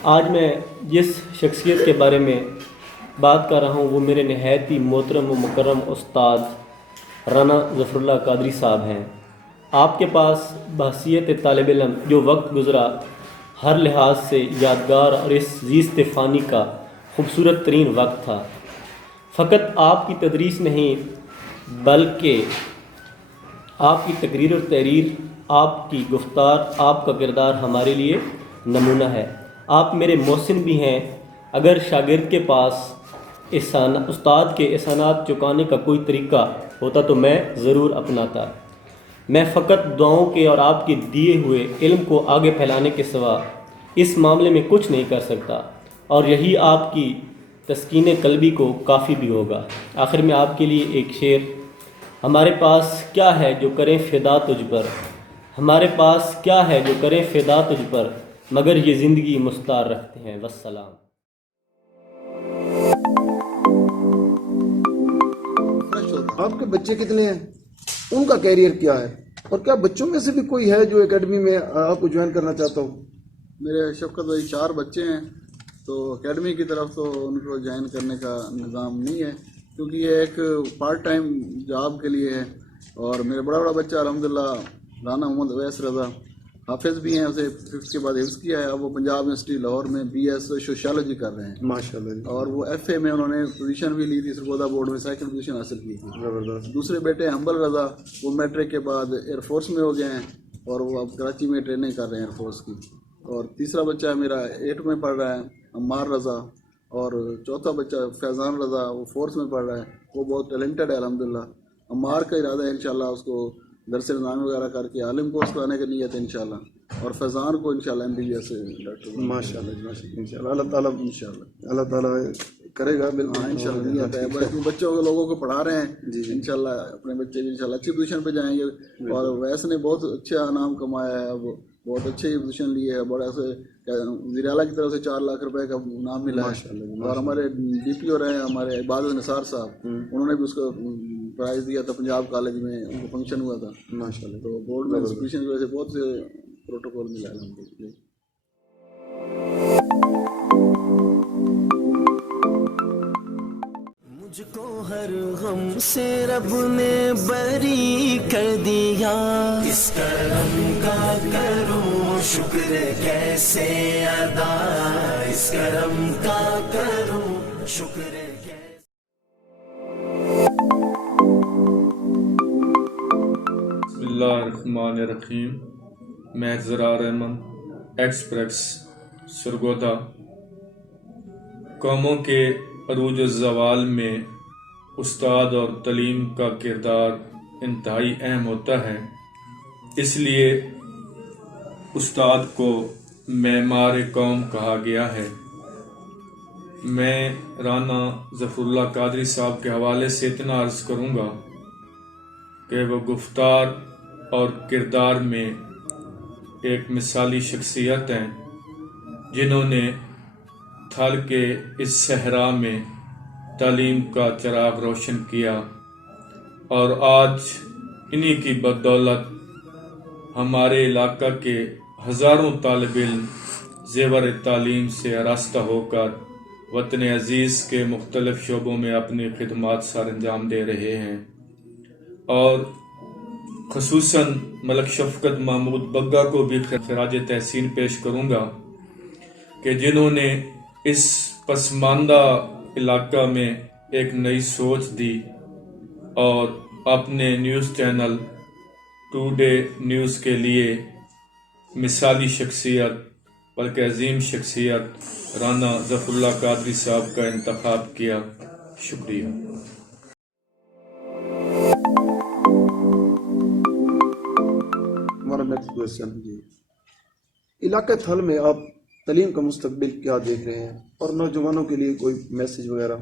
आज मैं जिस शख्सियत के बारे में बात कर रहा हूँ वो मेरे नहायत ही मोहतरम व मुकर्रम उस्ताद राना ज़फ़रुल्लाह कादरी साहब हैं। आपके पास बहसीयत तालिब इल्म जो वक्त गुज़रा हर लिहाज से यादगार और इस ज़ीस्त फ़ानी का खूबसूरत तरीन वक्त था। फ़कत आपकी तदरीस नहीं बल्कि आपकी तकरीर और तहरीर, आपकी गुफ्तार, आपका किरदार हमारे लिए नमूना है। आप मेरे मोहसिन भी हैं। अगर शागिर्द के पास उस्ताद के एहसानात चुकाने का कोई तरीका होता तो मैं ज़रूर अपनाता। मैं फ़कत दुआओं के और आपके दिए हुए इल्म को आगे फैलाने के सिवा इस मामले में कुछ नहीं कर सकता, और यही आपकी तस्कीन कल्बी को काफ़ी भी होगा। आखिर में आपके लिए एक शेर, हमारे पास क्या है जो करें फ़िदा तुझ पर, हमारे पास क्या है जो करें फ़िदा तुझ पर, मगर ये ज़िंदगी मुस्तार रखते हैं। वस्सलाम। आपके बच्चे कितने हैं, उनका कैरियर क्या है, और क्या बच्चों में से भी कोई है जो एकेडमी में आपको ज्वाइन करना चाहता हो? मेरे शफकत भाई 4 बच्चे हैं, तो एकेडमी की तरफ तो उनको ज्वाइन करने का निज़ाम नहीं है, क्योंकि ये एक पार्ट टाइम जॉब के लिए है। और मेरा बड़ा बच्चा अल्हम्दुलिल्लाह राना मोहम्मद अवैस रज़ा हाफिज़ भी हैं, उसे 5th के बाद हिफ्ज़ किया है। अब वो पंजाब यूनिवर्सिटी लाहौर में BS सोशियोलॉजी कर रहे हैं माशाल्लाह, और वो FA में उन्होंने पोजीशन भी ली थी, सरगोदा बोर्ड में 2nd पोजीशन हासिल की थी। ज़बरदस्त। दूसरे बेटे हम्बल रज़ा, वो मैट्रिक के बाद एयरफोर्स में हो गए हैं और वो अब कराची में ट्रेनिंग कर रहे हैं एयरफोर्स की। और तीसरा बच्चा मेरा 8 में पढ़ रहा है, अम्मार रज़ा, और चौथा बच्चा फैज़ान रज़ा, वो 4th में पढ़ रहा है। वो बहुत टैलेंटेड है अल्हम्दुलिल्लाह। अम्मार का इरादा है इंशाल्लाह उसको दरस निज़ामी वगैरह करके आलिम कोर्स कराने की नीयत है इंशाल्लाह, और फैज़ान को इंशाल्लाह MBBS डॉक्टर माशाल्लाह इंशाल्लाह अल्लाह ताला करेगा। बिल्कुल इंशाल्लाह नीयत है। बच्चों को लोगों को पढ़ा रहे हैं इंशाल्लाह, अपने बच्चे भी इंशाल्लाह अच्छी पोजीशन पे जाएंगे। और वैसे ने बहुत अच्छा नाम कमाया है, अब बहुत अच्छी पोजीशन ली है, बड़ा से वज़ीर-ए-आला की तरफ से 4 लाख रुपए का नाम मिला है। और हमारे DPO रहे हमारे इबादत निसार साहब, उन्होंने भी उसको प्राइज़ दिया था पंजाब कॉलेज में, उनको फंक्शन हुआ था माशाल्लाह। तो बोर्ड में इंस्टीट्यूशन की वजह से बहुत से प्रोटोकॉल मिला है हमको। मुझको हर गम से रब ने बरी कर दिया, इस करम का करूं शुक्र कैसे अदा, इस करम का करूं शुक्र कैसे। बिस्मिल्लाहिर्रहमानिर्रहीम। मैं ज़रार अहमद एक्सप्रेस सरगोदा। कौमों के अरूज ज़वाल में उस्ताद और तलीम का किरदार इंतहाई अहम होता है, इसलिए उस्ताद को मेमार कौम कहा गया है। मैं राना ज़फ़रुल्लाह कादरी साहब के हवाले से इतना अर्ज़ करूँगा कि वो गुफ्तार और किरदार में एक मिसाली शख्सियत हैं, जिन्होंने थल के इस सहरा में तालीम का चिराग रोशन किया, और आज इन्हीं की बदौलत हमारे इलाका के हज़ारों तालिब इल्म ज़ेवर तालीम से आरास्ता होकर वतन अज़ीज़ के मुख्तलिफ़ शोबों में अपनी खिदमात सर अंजाम दे रहे हैं। और ख़ुसूसन मलक शफ़क़त महमूद बग्गा को भी खराज तहसीन पेश करूँगा, कि जिन्होंने इस पसमानदा इलाका में एक नई सोच दी और अपने न्यूज़ चैनल टुडे न्यूज़ के लिए मिसाली शख्सियत बल्कि अजीम शख्सियत राना ज़फ़रुल्लाह कादरी साहब का इंतखाब किया। शुक्रिया। हमारा नेक्स्ट क्वेश्चन जी, इलाके थल में आप तालीम का मुस्तकबिल क्या देख रहे हैं और नौजवानों के लिए कोई मैसेज वगैरह?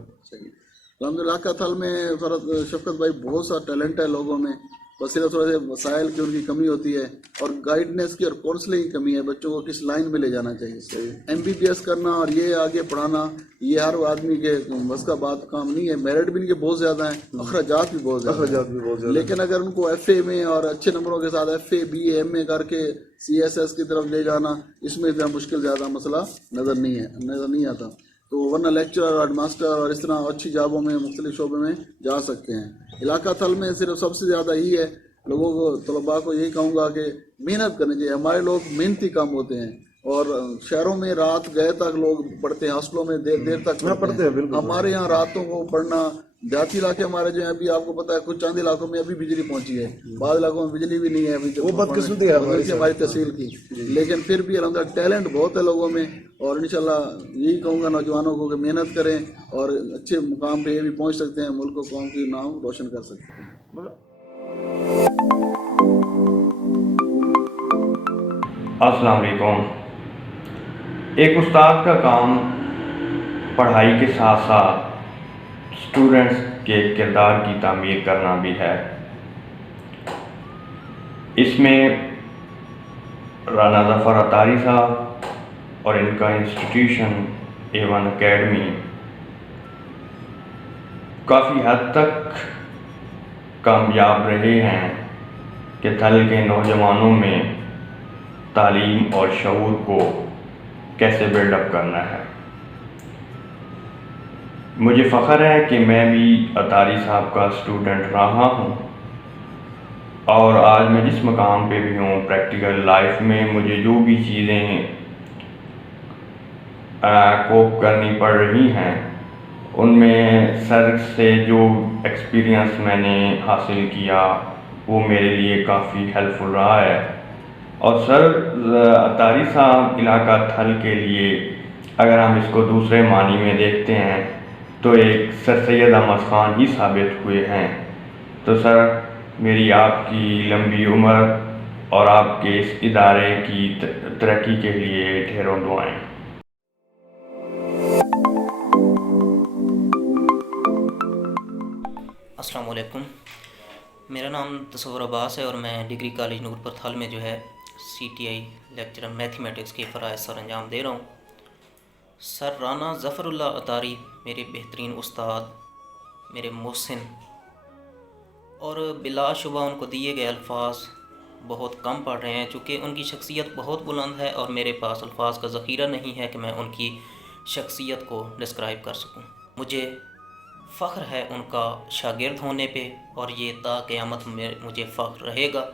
अलहमदिल्ला का थल में शफकत भाई बहुत सा टैलेंट है लोगों में, बस सिर्फ थोड़े से वसाइल की उनकी कमी होती है और गाइडनेस की और काउंसलिंग की कमी है। बच्चों को किस लाइन में ले जाना चाहिए। MBBS करना और ये आगे पढ़ाना ये हर आदमी के बस का बात काम नहीं है। मेरिट भी इनके बहुत ज़्यादा हैं, अखराजात भी बहुत ज़्यादा हैं। लेकिन अगर उनको FA में और अच्छे नंबरों के साथ FA BA MA करके CSS की तरफ ले जाना, इसमें इतना मुश्किल ज़्यादा मसला नज़र नहीं आता। तो वरना लेक्चरर और मास्टर और इस तरह अच्छी जॉबों में मुख्तलिफ शोबे में जा सकते हैं। इलाका थल में सिर्फ सबसे ज़्यादा यही है, लोगों को तलबा को यही कहूँगा कि मेहनत करनी चाहिए। हमारे लोग मेहनती काम होते हैं और शहरों में रात गए तक लोग पढ़ते हैं, हॉस्टलों में देर तक पढ़ते हैं। हमारे यहाँ रातों को पढ़ना, देहाती इलाके हमारे जो है अभी आपको पता है कुछ चंद इलाकों में अभी बिजली पहुंची है, बाद इलाकों में बिजली भी नहीं है अभी, वो बदकिस्मती है हमारी तहसील की। लेकिन फिर भी अलहमदुलिल्लाह टैलेंट बहुत है लोगों में और इंशाल्लाह यही कहूँगा नौजवानों को कि मेहनत करें और अच्छे मुकाम पे ये भी पहुँच सकते हैं, मुल्क को कौम की नाम रोशन कर सकते हैं। अस्सलाम वालेकुम। एक उस्ताद का काम पढ़ाई के साथ साथ स्टूडेंट्स के किरदार की तामीर करना भी है। इसमें राना ज़फ़र अतारी साहब और इनका इंस्टीट्यूशन A1 अकेडमी काफ़ी हद तक कामयाब रहे हैं कि थल के नौजवानों में तालीम और शऊर को कैसे बिल्डअप करना है। मुझे फ़ख्र है कि मैं भी अतारी साहब का स्टूडेंट रहा हूँ और आज मैं जिस मकाम पे भी हूँ प्रैक्टिकल लाइफ में मुझे जो भी चीज़ें कोप करनी पड़ रही हैं उनमें सर से जो एक्सपीरियंस मैंने हासिल किया वो मेरे लिए काफ़ी हेल्पफुल रहा है। और सर अतारी साहब इलाका थल के लिए अगर हम इसको दूसरे मानी में देखते हैं तो एक सर सैयद अहमद ख़ान ही साबित हुए हैं। तो सर मेरी आपकी लंबी उम्र और आपके इस इदारे की तरक्की के लिए ढेरों दुआएं। अस्सलाम वालेकुम। मेरा नाम तसव्वुर अब्बास है और मैं डिग्री कॉलेज नूरपुर थल में जो है CTI लेक्चरर मैथमेटिक्स के फ़राइज़ सर अंजाम दे रहा हूँ। सर राना ज़फ़रुल्लाह अतारी मेरे बेहतरीन उस्ताद, मेरे मोहसिन और बिलाशुबा उनको दिए गए अल्फाज बहुत कम पढ़ रहे हैं चूँकि उनकी शख्सियत बहुत बुलंद है और मेरे पास अल्फाज का ज़ख़ीरा नहीं है कि मैं उनकी शख्सियत को डिस्क्राइब कर सकूं। मुझे फ़ख्र है उनका शागिर्द होने पे और ये ता क़यामत में मुझे फ़ख्र रहेगा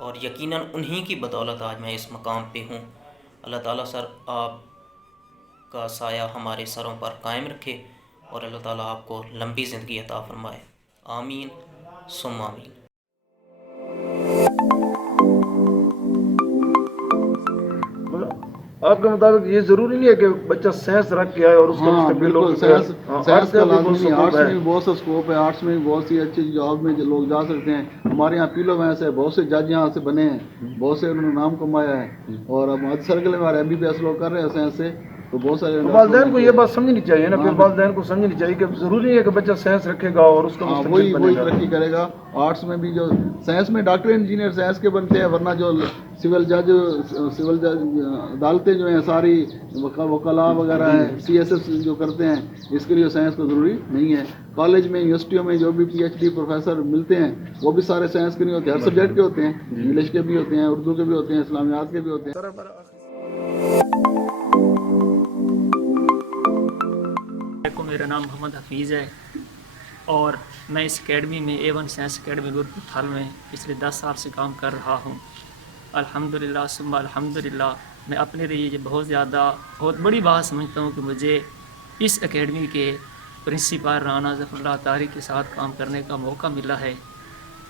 और यकीनन उन्हीं की बदौलत आज मैं इस मकाम पे हूँ। अल्लाह ताला सर आपका साया हमारे सरों पर कायम रखे और अल्लाह ताला आपको लंबी ज़िंदगी अता फरमाए। आमीन सुम्मा आमीन। आपके मुताबिक ये जरूरी नहीं है कि बच्चा साइंस रख के आए और उसका मुस्तकबिल हो। साइंस का आर्ट्स में भी बहुत सा स्कोप है, आर्ट्स में भी बहुत सी अच्छी जॉब में जो लोग जा सकते हैं। हमारे यहाँ पीलो में से बहुत से जज यहाँ से बने हैं, बहुत से उन्होंने नाम कमाया है और अब सर्कल में हमारे MBBS लोग कर रहे हैं साइंस से, तो बहुत सारे वालदैन को ये बात समझनी चाहिए ना, फिर वालदैन को समझनी चाहिए कि जरूरी नहीं है कि बच्चा साइंस रखेगा और उसका वही तरक्की करेगा। आर्ट्स में भी जो साइंस में डॉक्टर इंजीनियर साइंस के बनते हैं, वरना जो सिविल जज अदालतें जो हैं सारी वकला वगैरह हैं CSS जो करते हैं, इसके लिए साइंस को ज़रूरी नहीं है। कॉलेज में यूनिवर्सिटियों में जो भी PhD प्रोफेसर मिलते हैं वो भी सारे साइंस के नहीं होते, हर सब्जेक्ट के होते हैं, इंग्लिश के भी होते हैं, उर्दू के भी होते हैं, इस्लामियात के भी होते हैं। मेरा नाम मोहम्मद हफीज़ है और मैं इस एकेडमी में A1 साइंस अकेडमी नूरपुर थल में पिछले 10 साल से काम कर रहा हूँ। अल्हम्दुलिल्लाह सुम्मा अल्हम्दुलिल्लाह मैं अपने लिए ये बहुत बड़ी बात समझता हूँ कि मुझे इस एकेडमी के प्रिंसिपल राना ज़फ़रुल्लाह अतारी के साथ काम करने का मौका मिला है।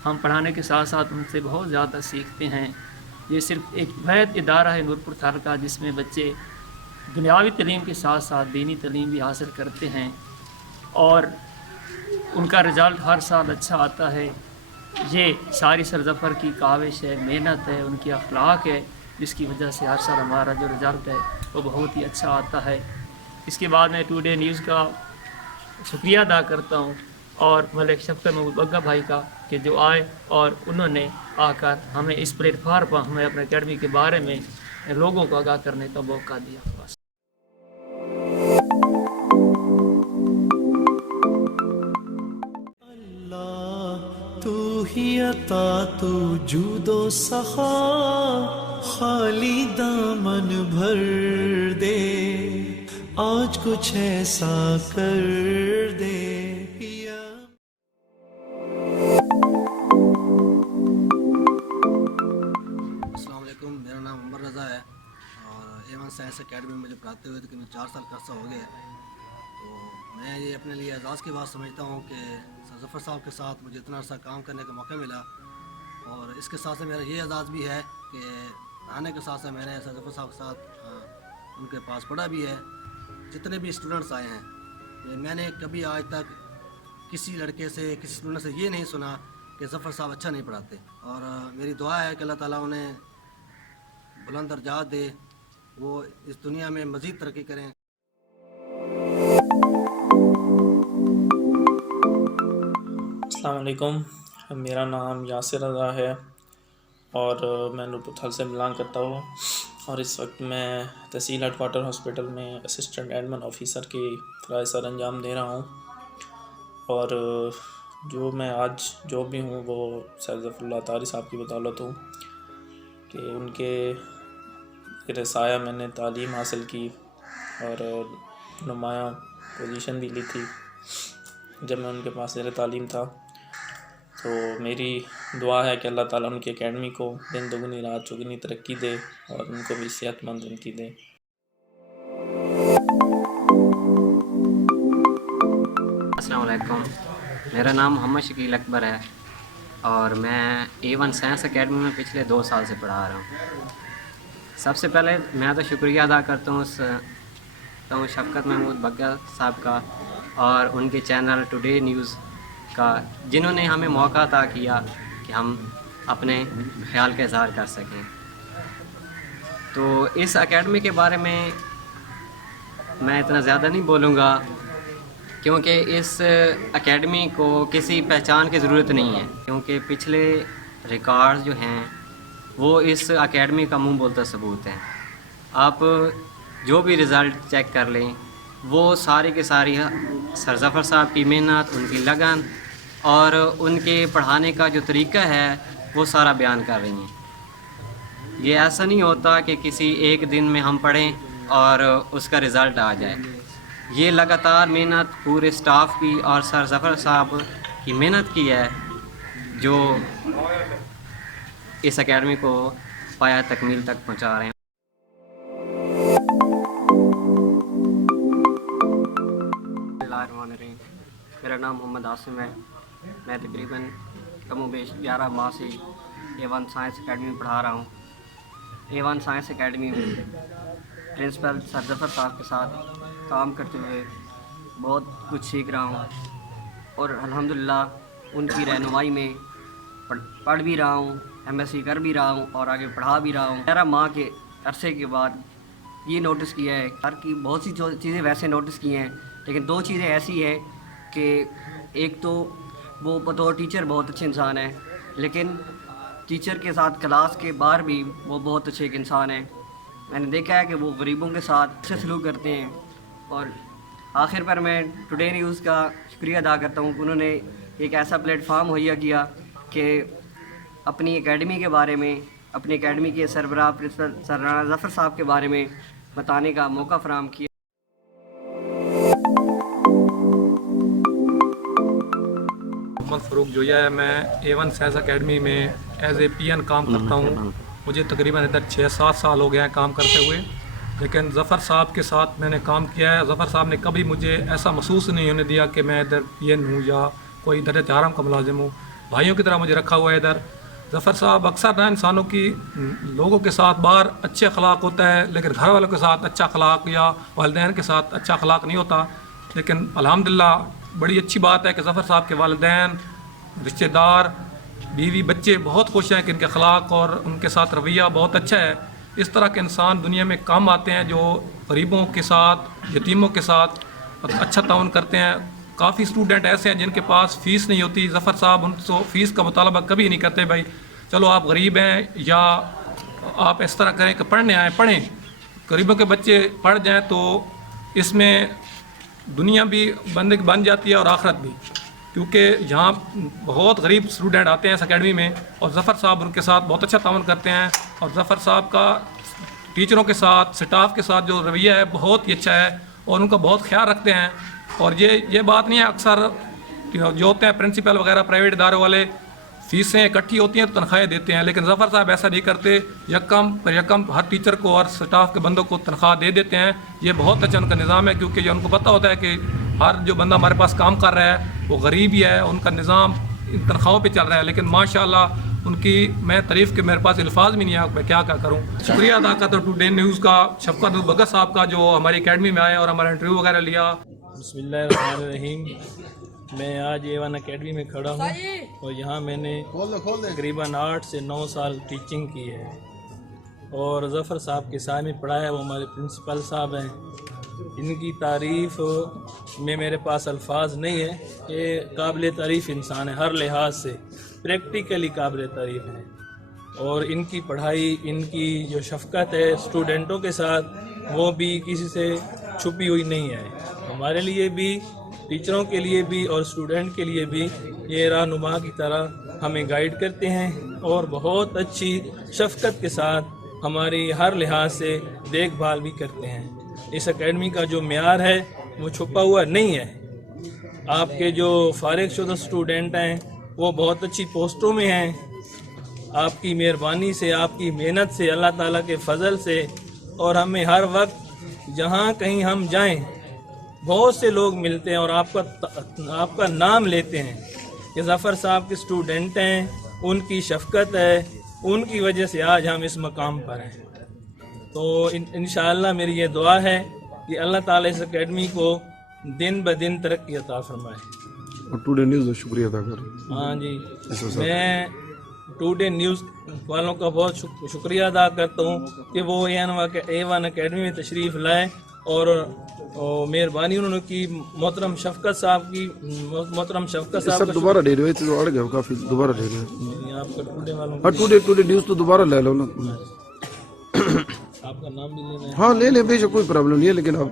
हम पढ़ाने के साथ साथ उनसे बहुत ज़्यादा सीखते हैं। ये सिर्फ एक वैध इदारा है नूरपुर थाल का, जिसमें बच्चे दुनियावी तालीम के साथ साथ दीनी तालीम भी हासिल करते हैं और उनका रिज़ल्ट हर साल अच्छा आता है। ये सारी सर ज़फ़र की काविश है, मेहनत है, उनकी अखलाक है, जिसकी वजह से हर साल हमारा जो रिज़ल्ट है वो बहुत ही अच्छा आता है। इसके बाद मैं टुडे न्यूज़ का शुक्रिया अदा करता हूँ और मलिक शफ़क़त महमूद बग्गा भाई का कि जो आए और उन्होंने आकर हमें इस प्लेटफार्म पर हमें अपने एकेडमी के बारे में लोगों को आगाह करने का मौका दिया। बस तू ही अता तू जूदो सखा, खाली दामन भर दे, आज कुछ ऐसा कर दे पिया। अस्सलाम वालेकुम, मेरा नाम उमर रज़ा है और A1 साइंस एकेडमी में मुझे पढ़ाते हुए तकरीबन 4 साल का अर्सा हो गया है। तो मैं ये अपने लिए एजाज़ की बात समझता हूँ कि सर ज़फ़र साहब के साथ मुझे इतना अर्सा काम करने का मौका मिला और इसके साथ से मेरा ये एजाज़ भी है कि आने के साथ साथ मैंने सर ज़फ़र साहब के साथ उनके पास पढ़ा भी है। जितने भी स्टूडेंट्स आए हैं मैंने कभी आज तक किसी लड़के से किसी स्टूडेंट से ये नहीं सुना कि ज़फ़र साहब अच्छा नहीं पढ़ाते और मेरी दुआ है कि अल्लाह ताला उन्हें बुलंद दर्जात दे, वो इस दुनिया में मज़ीद तरक्की करें। अस्सलाम वालेकुम, मेरा नाम यासिर रज़ा है और मैं नूरपुर थाल से बिलोंग करता हूँ और इस वक्त मैं तहसील हेडक्वार्टर हॉस्पिटल में असिस्टेंट एडमिन ऑफिसर की फ़राइज़ सर अंजाम दे रहा हूँ। और जो मैं आज जो भी हूँ वो सर ज़फ़रुल्लाह अतारी साहब की बदौलत हूँ कि उनके रसाया मैंने तालीम हासिल की और नुमायाँ पोजीशन भी ली थी जब मैं उनके पास ज़ेर तालीम था। तो मेरी दुआ है कि अल्लाह ताला उनकी एकेडमी को दिन दुगनी रात चौगुनी तरक्की दे और उनको भी सेहतमंद ज़िंदगी दे। अस्सलाम वालेकुम, मेरा नाम मोहम्मद शकील अकबर है और मैं A1 साइंस एकेडमी में पिछले 2 साल से पढ़ा रहा हूँ। सबसे पहले मैं तो शुक्रिया अदा करता हूँ शफ़क़त महमूद बग्गा साहब का और उनके चैनल टुडे न्यूज़ का, जिन्होंने हमें मौका अता किया कि हम अपने ख्याल का इज़हार कर सकें। तो इस एकेडमी के बारे में मैं इतना ज़्यादा नहीं बोलूँगा क्योंकि इस एकेडमी को किसी पहचान की ज़रूरत नहीं है, क्योंकि पिछले रिकॉर्ड्स जो हैं वो इस एकेडमी का मुंह बोलता सबूत हैं। आप जो भी रिज़ल्ट चेक कर लें, वो सारी की सारी सर ज़फ़र साहब की मेहनत, उनकी लगन और उनके पढ़ाने का जो तरीका है वो सारा बयान कर रही हैं। ये ऐसा नहीं होता कि किसी एक दिन में हम पढ़ें और उसका रिज़ल्ट आ जाए। ये लगातार मेहनत पूरे स्टाफ की और सर ज़फ़र साहब की मेहनत की है जो इस एकेडमी को पाया तकमील तक पहुंचा रहे हैं। मेरा नाम मोहम्मद आसिम है। मैं तकरीबन कमोबेश 11 माह से A1 साइंस एकेडमी में पढ़ा रहा हूँ। A1 साइंस एकेडमी में प्रिंसिपल सर ज़फ़र साहब के साथ काम करते हुए बहुत कुछ सीख रहा हूँ और अल्हम्दुलिल्लाह उनकी रहनुमाई में पढ़ भी रहा हूँ, MSc कर भी रहा हूँ और आगे पढ़ा भी रहा हूँ। 11 माह के अरसे के बाद ये नोटिस किया है, हर की बहुत सी चीज़ें वैसे नोटिस की हैं, लेकिन 2 चीज़ें ऐसी हैं कि एक तो वो बतौर टीचर बहुत अच्छे इंसान है, लेकिन टीचर के साथ क्लास के बाहर भी वो बहुत अच्छे एक इंसान है। मैंने देखा है कि वो गरीबों के साथ अच्छे सलूक करते हैं। और आखिर पर मैं टुडे न्यूज़ का शुक्रिया अदा करता हूँ कि उन्होंने एक ऐसा प्लेटफार्म मुहैया किया कि अपनी एकेडमी के बारे में, अपनी एकेडमी के सरबराह प्रिंसिपल सर राना ज़फ़र साहब के बारे में बताने का मौका फराहम किया। मोहम्मद फ़रूक जोया है। मैं A1 साइंस एकेडमी में एज ए PN काम करता हूँ मुझे तकरीबन इधर 6-7 साल हो गए हैं काम करते हुए, लेकिन ज़फ़र साहब के साथ मैंने काम किया है। ज़फ़र साहब ने कभी मुझे ऐसा महसूस नहीं होने दिया कि मैं इधर पीएन हूँ या कोई इधर हराम का मुलाजिम हूँ। भाइयों की तरह मुझे रखा हुआ है इधर। ज़फ़र साहब अक्सर ना इंसानों की लोगों के साथ बाहर अच्छे अखलाक होता है, लेकिन घर वालों के साथ अच्छा अखलाक या वालिदैन के साथ अच्छा अखलाक नहीं होता। लेकिन अल्हम्दुलिल्लाह बड़ी अच्छी बात है कि ज़फ़र साहब के वालिदैन, रिश्तेदार, बीवी, बच्चे बहुत खुश हैं कि इनके अखलाक और उनके साथ रवैया बहुत अच्छा है। इस तरह के इंसान दुनिया में कम आते हैं जो गरीबों के साथ, यतीमों के साथ अच्छा ताउन करते हैं। काफ़ी स्टूडेंट ऐसे हैं जिनके पास फ़ीस नहीं होती। ज़फ़र साहब उनसे फ़ीस का मुतालबा कभी नहीं करते, भाई चलो आप गरीब हैं या आप इस तरह करें कि पढ़ने आए पढ़ें। गरीबों के बच्चे पढ़ जाएं तो इसमें दुनिया भी बन जाती है और आखिरत भी, क्योंकि यहाँ बहुत गरीब स्टूडेंट आते हैं इस अकेडमी में और ज़फ़र साहब उनके साथ बहुत अच्छा ताउन करते हैं। और ज़फ़र साहब का टीचरों के साथ, स्टाफ के साथ जो रवैया है बहुत ही अच्छा है और उनका बहुत ख्याल रखते हैं। और ये बात नहीं है, अक्सर जो होते हैं प्रिंसिपल वगैरह प्राइवेट इदारों वाले, फ़ीसें इकट्ठी होती हैं तो तनख्वाहें देते हैं, लेकिन ज़फ़र साहब ऐसा नहीं करते। यकम पर यकम हर टीचर को और स्टाफ के बंदों को तनख्वाह दे देते हैं। ये बहुत अच्छा उनका निज़ाम है, क्योंकि ये उनको पता होता है कि हर जो बंदा हमारे पास काम कर रहा है वो गरीब ही है, उनका निज़ाम इन तनख्वाहों पे चल रहा है। लेकिन माशाल्लाह उनकी मैं तारीफ़ के मेरे पास अल्फाज भी नहीं है, मैं क्या करूँ। शुक्रिया अदा करता हूँ टुडे न्यूज़ का, शफ़क़त भगत साहब का, जो हमारी अकेडमी में आए और हमारा इंटरव्यू वगैरह लिया। बिस्मिल्लाहिर्रहमानिर्रहीम। मैं आज A1 अकेडमी में खड़ा हूँ और यहाँ मैंने तकरीबन 8 से 9 साल टीचिंग की है और ज़फ़र साहब के साथ में पढ़ाया है, वो हमारे प्रिंसिपल साहब हैं। इनकी तारीफ़ में मेरे पास अल्फाज नहीं है। ये काबिल तारीफ़ इंसान है, हर लिहाज से प्रैक्टिकली काबिल तारीफ़ है। और इनकी पढ़ाई, इनकी जो शफ़क़त है स्टूडेंटों के साथ, वो भी किसी से छुपी हुई नहीं है। हमारे लिए भी, टीचरों के लिए भी और स्टूडेंट के लिए भी ये रहनुमा की तरह हमें गाइड करते हैं और बहुत अच्छी शफ़क़त के साथ हमारी हर लिहाज से देखभाल भी करते हैं। इस एकेडमी का जो मेयार है वो छुपा हुआ नहीं है। आपके जो फारिग शुदा स्टूडेंट हैं वो बहुत अच्छी पोस्टों में हैं। आपकी मेहरबानी से, आपकी मेहनत से, अल्लाह ताला के फ़ज़ल से, और हमें हर वक्त जहाँ कहीं हम जाएं बहुत से लोग मिलते हैं और आपका नाम लेते हैं कि ज़फ़र साहब के स्टूडेंट हैं, उनकी शफ़क़त है, उनकी वजह से आज हम इस मकाम पर हैं। तो इंशाअल्लाह मेरी ये दुआ है कि अल्लाह ताला इस एकेडमी को दिन ब दिन तरक्की अता फरमाए। और टुडे न्यूज़ का शुक्रिया अदा करें। हाँ जी, मैं टुडे न्यूज़ वालों का बहुत शुक्रिया अदा करता हूँ कि वो A1 अकेडमी में तशरीफ़ लाए और मेहरबानी उन्होंने की। मोहतरम शफ़क़त साहब दोबारा दे रहे तो अड़ गए काफ़ी, दोबारा दे रहे आपका टुडे वालों। हाँ, टुडे न्यूज़ तो दोबारा ले लो ना। आपका नाम भी लेना है? हाँ ले ले, बेशक कोई प्रॉब्लम नहीं है, लेकिन आप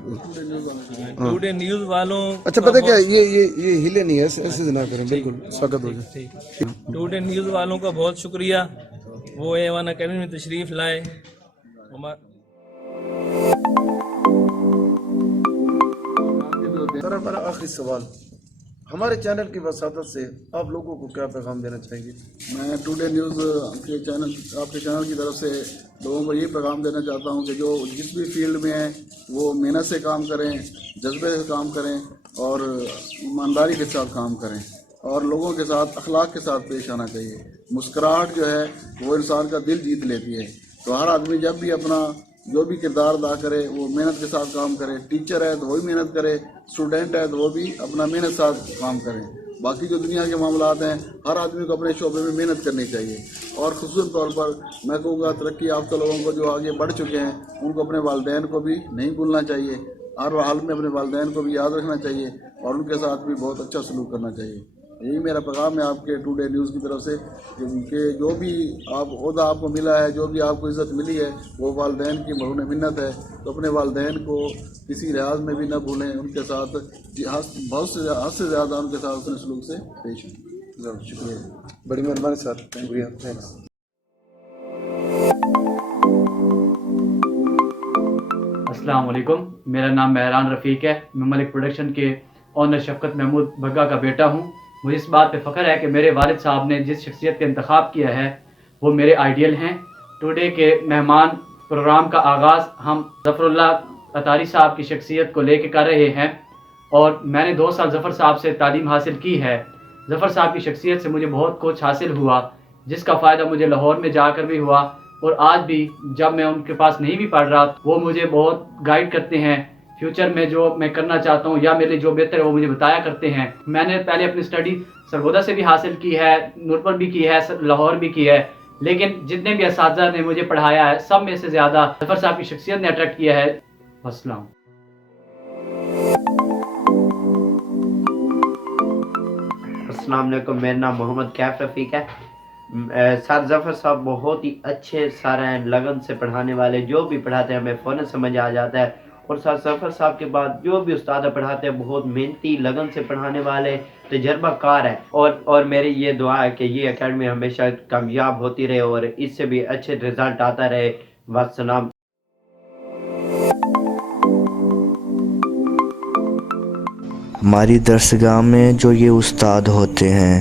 टुडे न्यूज़ वालों। अच्छा पता क्या, ये हिले नहीं है, ऐसे ना करें, बिल्कुल स्वागत हो जाए। टुडे न्यूज़ वालों का बहुत शुक्रिया, वो A1 अकेडमी में तशरीफ़ लाए। मेरा आखिरी सवाल, हमारे चैनल की वसादत से आप लोगों को क्या पैगाम देना चाहेंगे? मैं टुडे न्यूज़ आपके चैनल की तरफ से लोगों को ये पैगाम देना चाहता हूँ कि जो जिस भी फील्ड में हैं वो मेहनत से काम करें, जज्बे से काम करें और ईमानदारी के साथ काम करें और लोगों के साथ अखलाक के साथ पेश आना चाहिए। मुस्कुराहट जो है वो इंसान का दिल जीत लेती है। तो हर आदमी जब भी अपना जो भी किरदार अदा करे वो मेहनत के साथ काम करे। टीचर है तो वो भी मेहनत करे, स्टूडेंट है तो वो भी अपना मेहनत के साथ काम करें। बाकी जो दुनिया के मामलात हैं, हर आदमी को अपने शोबे में मेहनत करनी चाहिए। और ख़ुसूसन तौर पर मैं कहूँगा तरक्की याफ्ता लोगों को जो आगे बढ़ चुके हैं उनको अपने वालिदैन को भी नहीं भूलना चाहिए, हर हाल में अपने वालिदैन को भी याद रखना चाहिए और उनके साथ भी बहुत अच्छा सलूक करना चाहिए। यही मेरा पैगाम है आपके टुडे न्यूज़ की तरफ से कि जो भी आप ओहदा आपको मिला है, जो भी आपको इज़्ज़त मिली है, वो वालिदैन की मरून मिन्नत है। तो अपने वालिदैन को किसी लिहाज में भी न भूलें, उनके साथ हद से ज़्यादा उनके साथ अपने सलूक से पेश हैं। शुक्रिया, बड़ी मेहरबानी सर, शुक्रिया, थैंक्स। अस्सलाम वालेकुम, मेरा नाम महरान रफ़ीक है। मैं मलिक प्रोडक्शन के ऑनर शफ़क़त महमूद भग्गा का बेटा हूँ। मुझे इस बात पे फ़ख्र है कि मेरे वालिद साहब ने जिस शख्सियत का इंतखाब किया है वो मेरे आइडियल हैं टुडे के मेहमान प्रोग्राम का आगाज़ हम ज़फ़रुल्लाह अतारी साहब की शख्सियत को लेकर कर रहे हैं और मैंने 2 साल ज़फ़र साहब से तालीम हासिल की है। ज़फ़र साहब की शख्सियत से मुझे बहुत कुछ हासिल हुआ, जिसका फ़ायदा मुझे लाहौर में जाकर भी हुआ और आज भी जब मैं उनके पास नहीं भी पढ़ रहा वो मुझे बहुत गाइड करते हैं। फ्यूचर में जो मैं करना चाहता हूँ या मेरे लिए जो बेहतर है वो मुझे बताया करते हैं। मैंने पहले अपनी स्टडी सरगोदा से भी हासिल की है, नूरपुर भी की है, लाहौर भी की है, लेकिन जितने भी असातिज़ा ने मुझे पढ़ाया है सब में से ज़्यादा ज़फ़र साहब की शख्सियत ने अट्रैक्ट किया है। अस्सलाम। अस्सलाम वालेकुम, मेरा नाम मोहम्मद कैफ रफ़ीक है। सर ज़फ़र साहब बहुत ही अच्छे सर हैं, लगन से पढ़ाने वाले, जो भी पढ़ाते हैं हमें फ़ौरन समझ आ जाता है। और सर ज़फ़र साहब के बाद जो भी उस्ताद पढ़ाते हैं बहुत मेहनती, लगन से पढ़ाने वाले, तजर्बाकार है। और मेरी ये दुआ है कि ये एकेडमी हमेशा कामयाब होती रहे और इससे भी अच्छे रिज़ल्ट आता रहे। वस्सलाम। हमारी दरसगाह में जो ये उस्ताद होते हैं,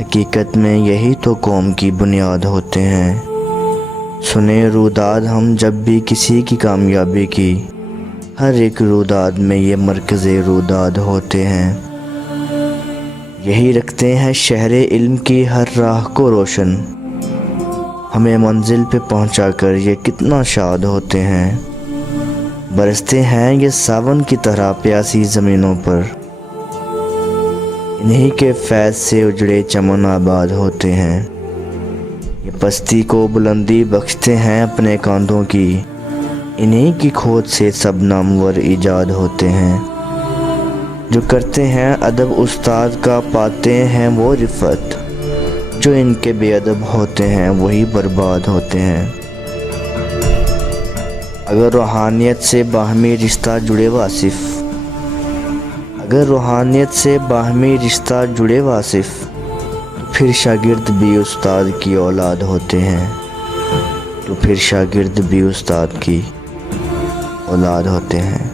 हकीकत में यही तो कौम की बुनियाद होते हैं। सुने रुदाद हम जब भी किसी की कामयाबी की, हर एक रुदाद में ये मरकज़े रुदाद होते हैं। यही रखते हैं शहरे इल्म की हर राह को रोशन, हमें मंजिल पे पहुंचाकर ये कितना शाद होते हैं। बरसते हैं ये सावन की तरह प्यासी ज़मीनों पर, इन्हीं के फैज़ से उजड़े चमन आबाद होते हैं। ये पस्ती को बुलंदी बख्शते हैं अपने कांधों की, इन्हीं की खोज से सब नामवर ईजाद होते हैं। जो करते हैं अदब उस्ताद का पाते हैं वो रिफ़त, जो इनके बेअदब होते हैं वही बर्बाद होते हैं। अगर रूहानियत से बाहमी रिश्ता जुड़े वासिफ़, अगर रूहानियत से बाहमी रिश्ता जुड़े वासिफ़, तो फिर शागिर्द भी उस्ताद की औलाद होते हैं, तो फिर शागिर्द भी उस्ताद की औलाद होते हैं।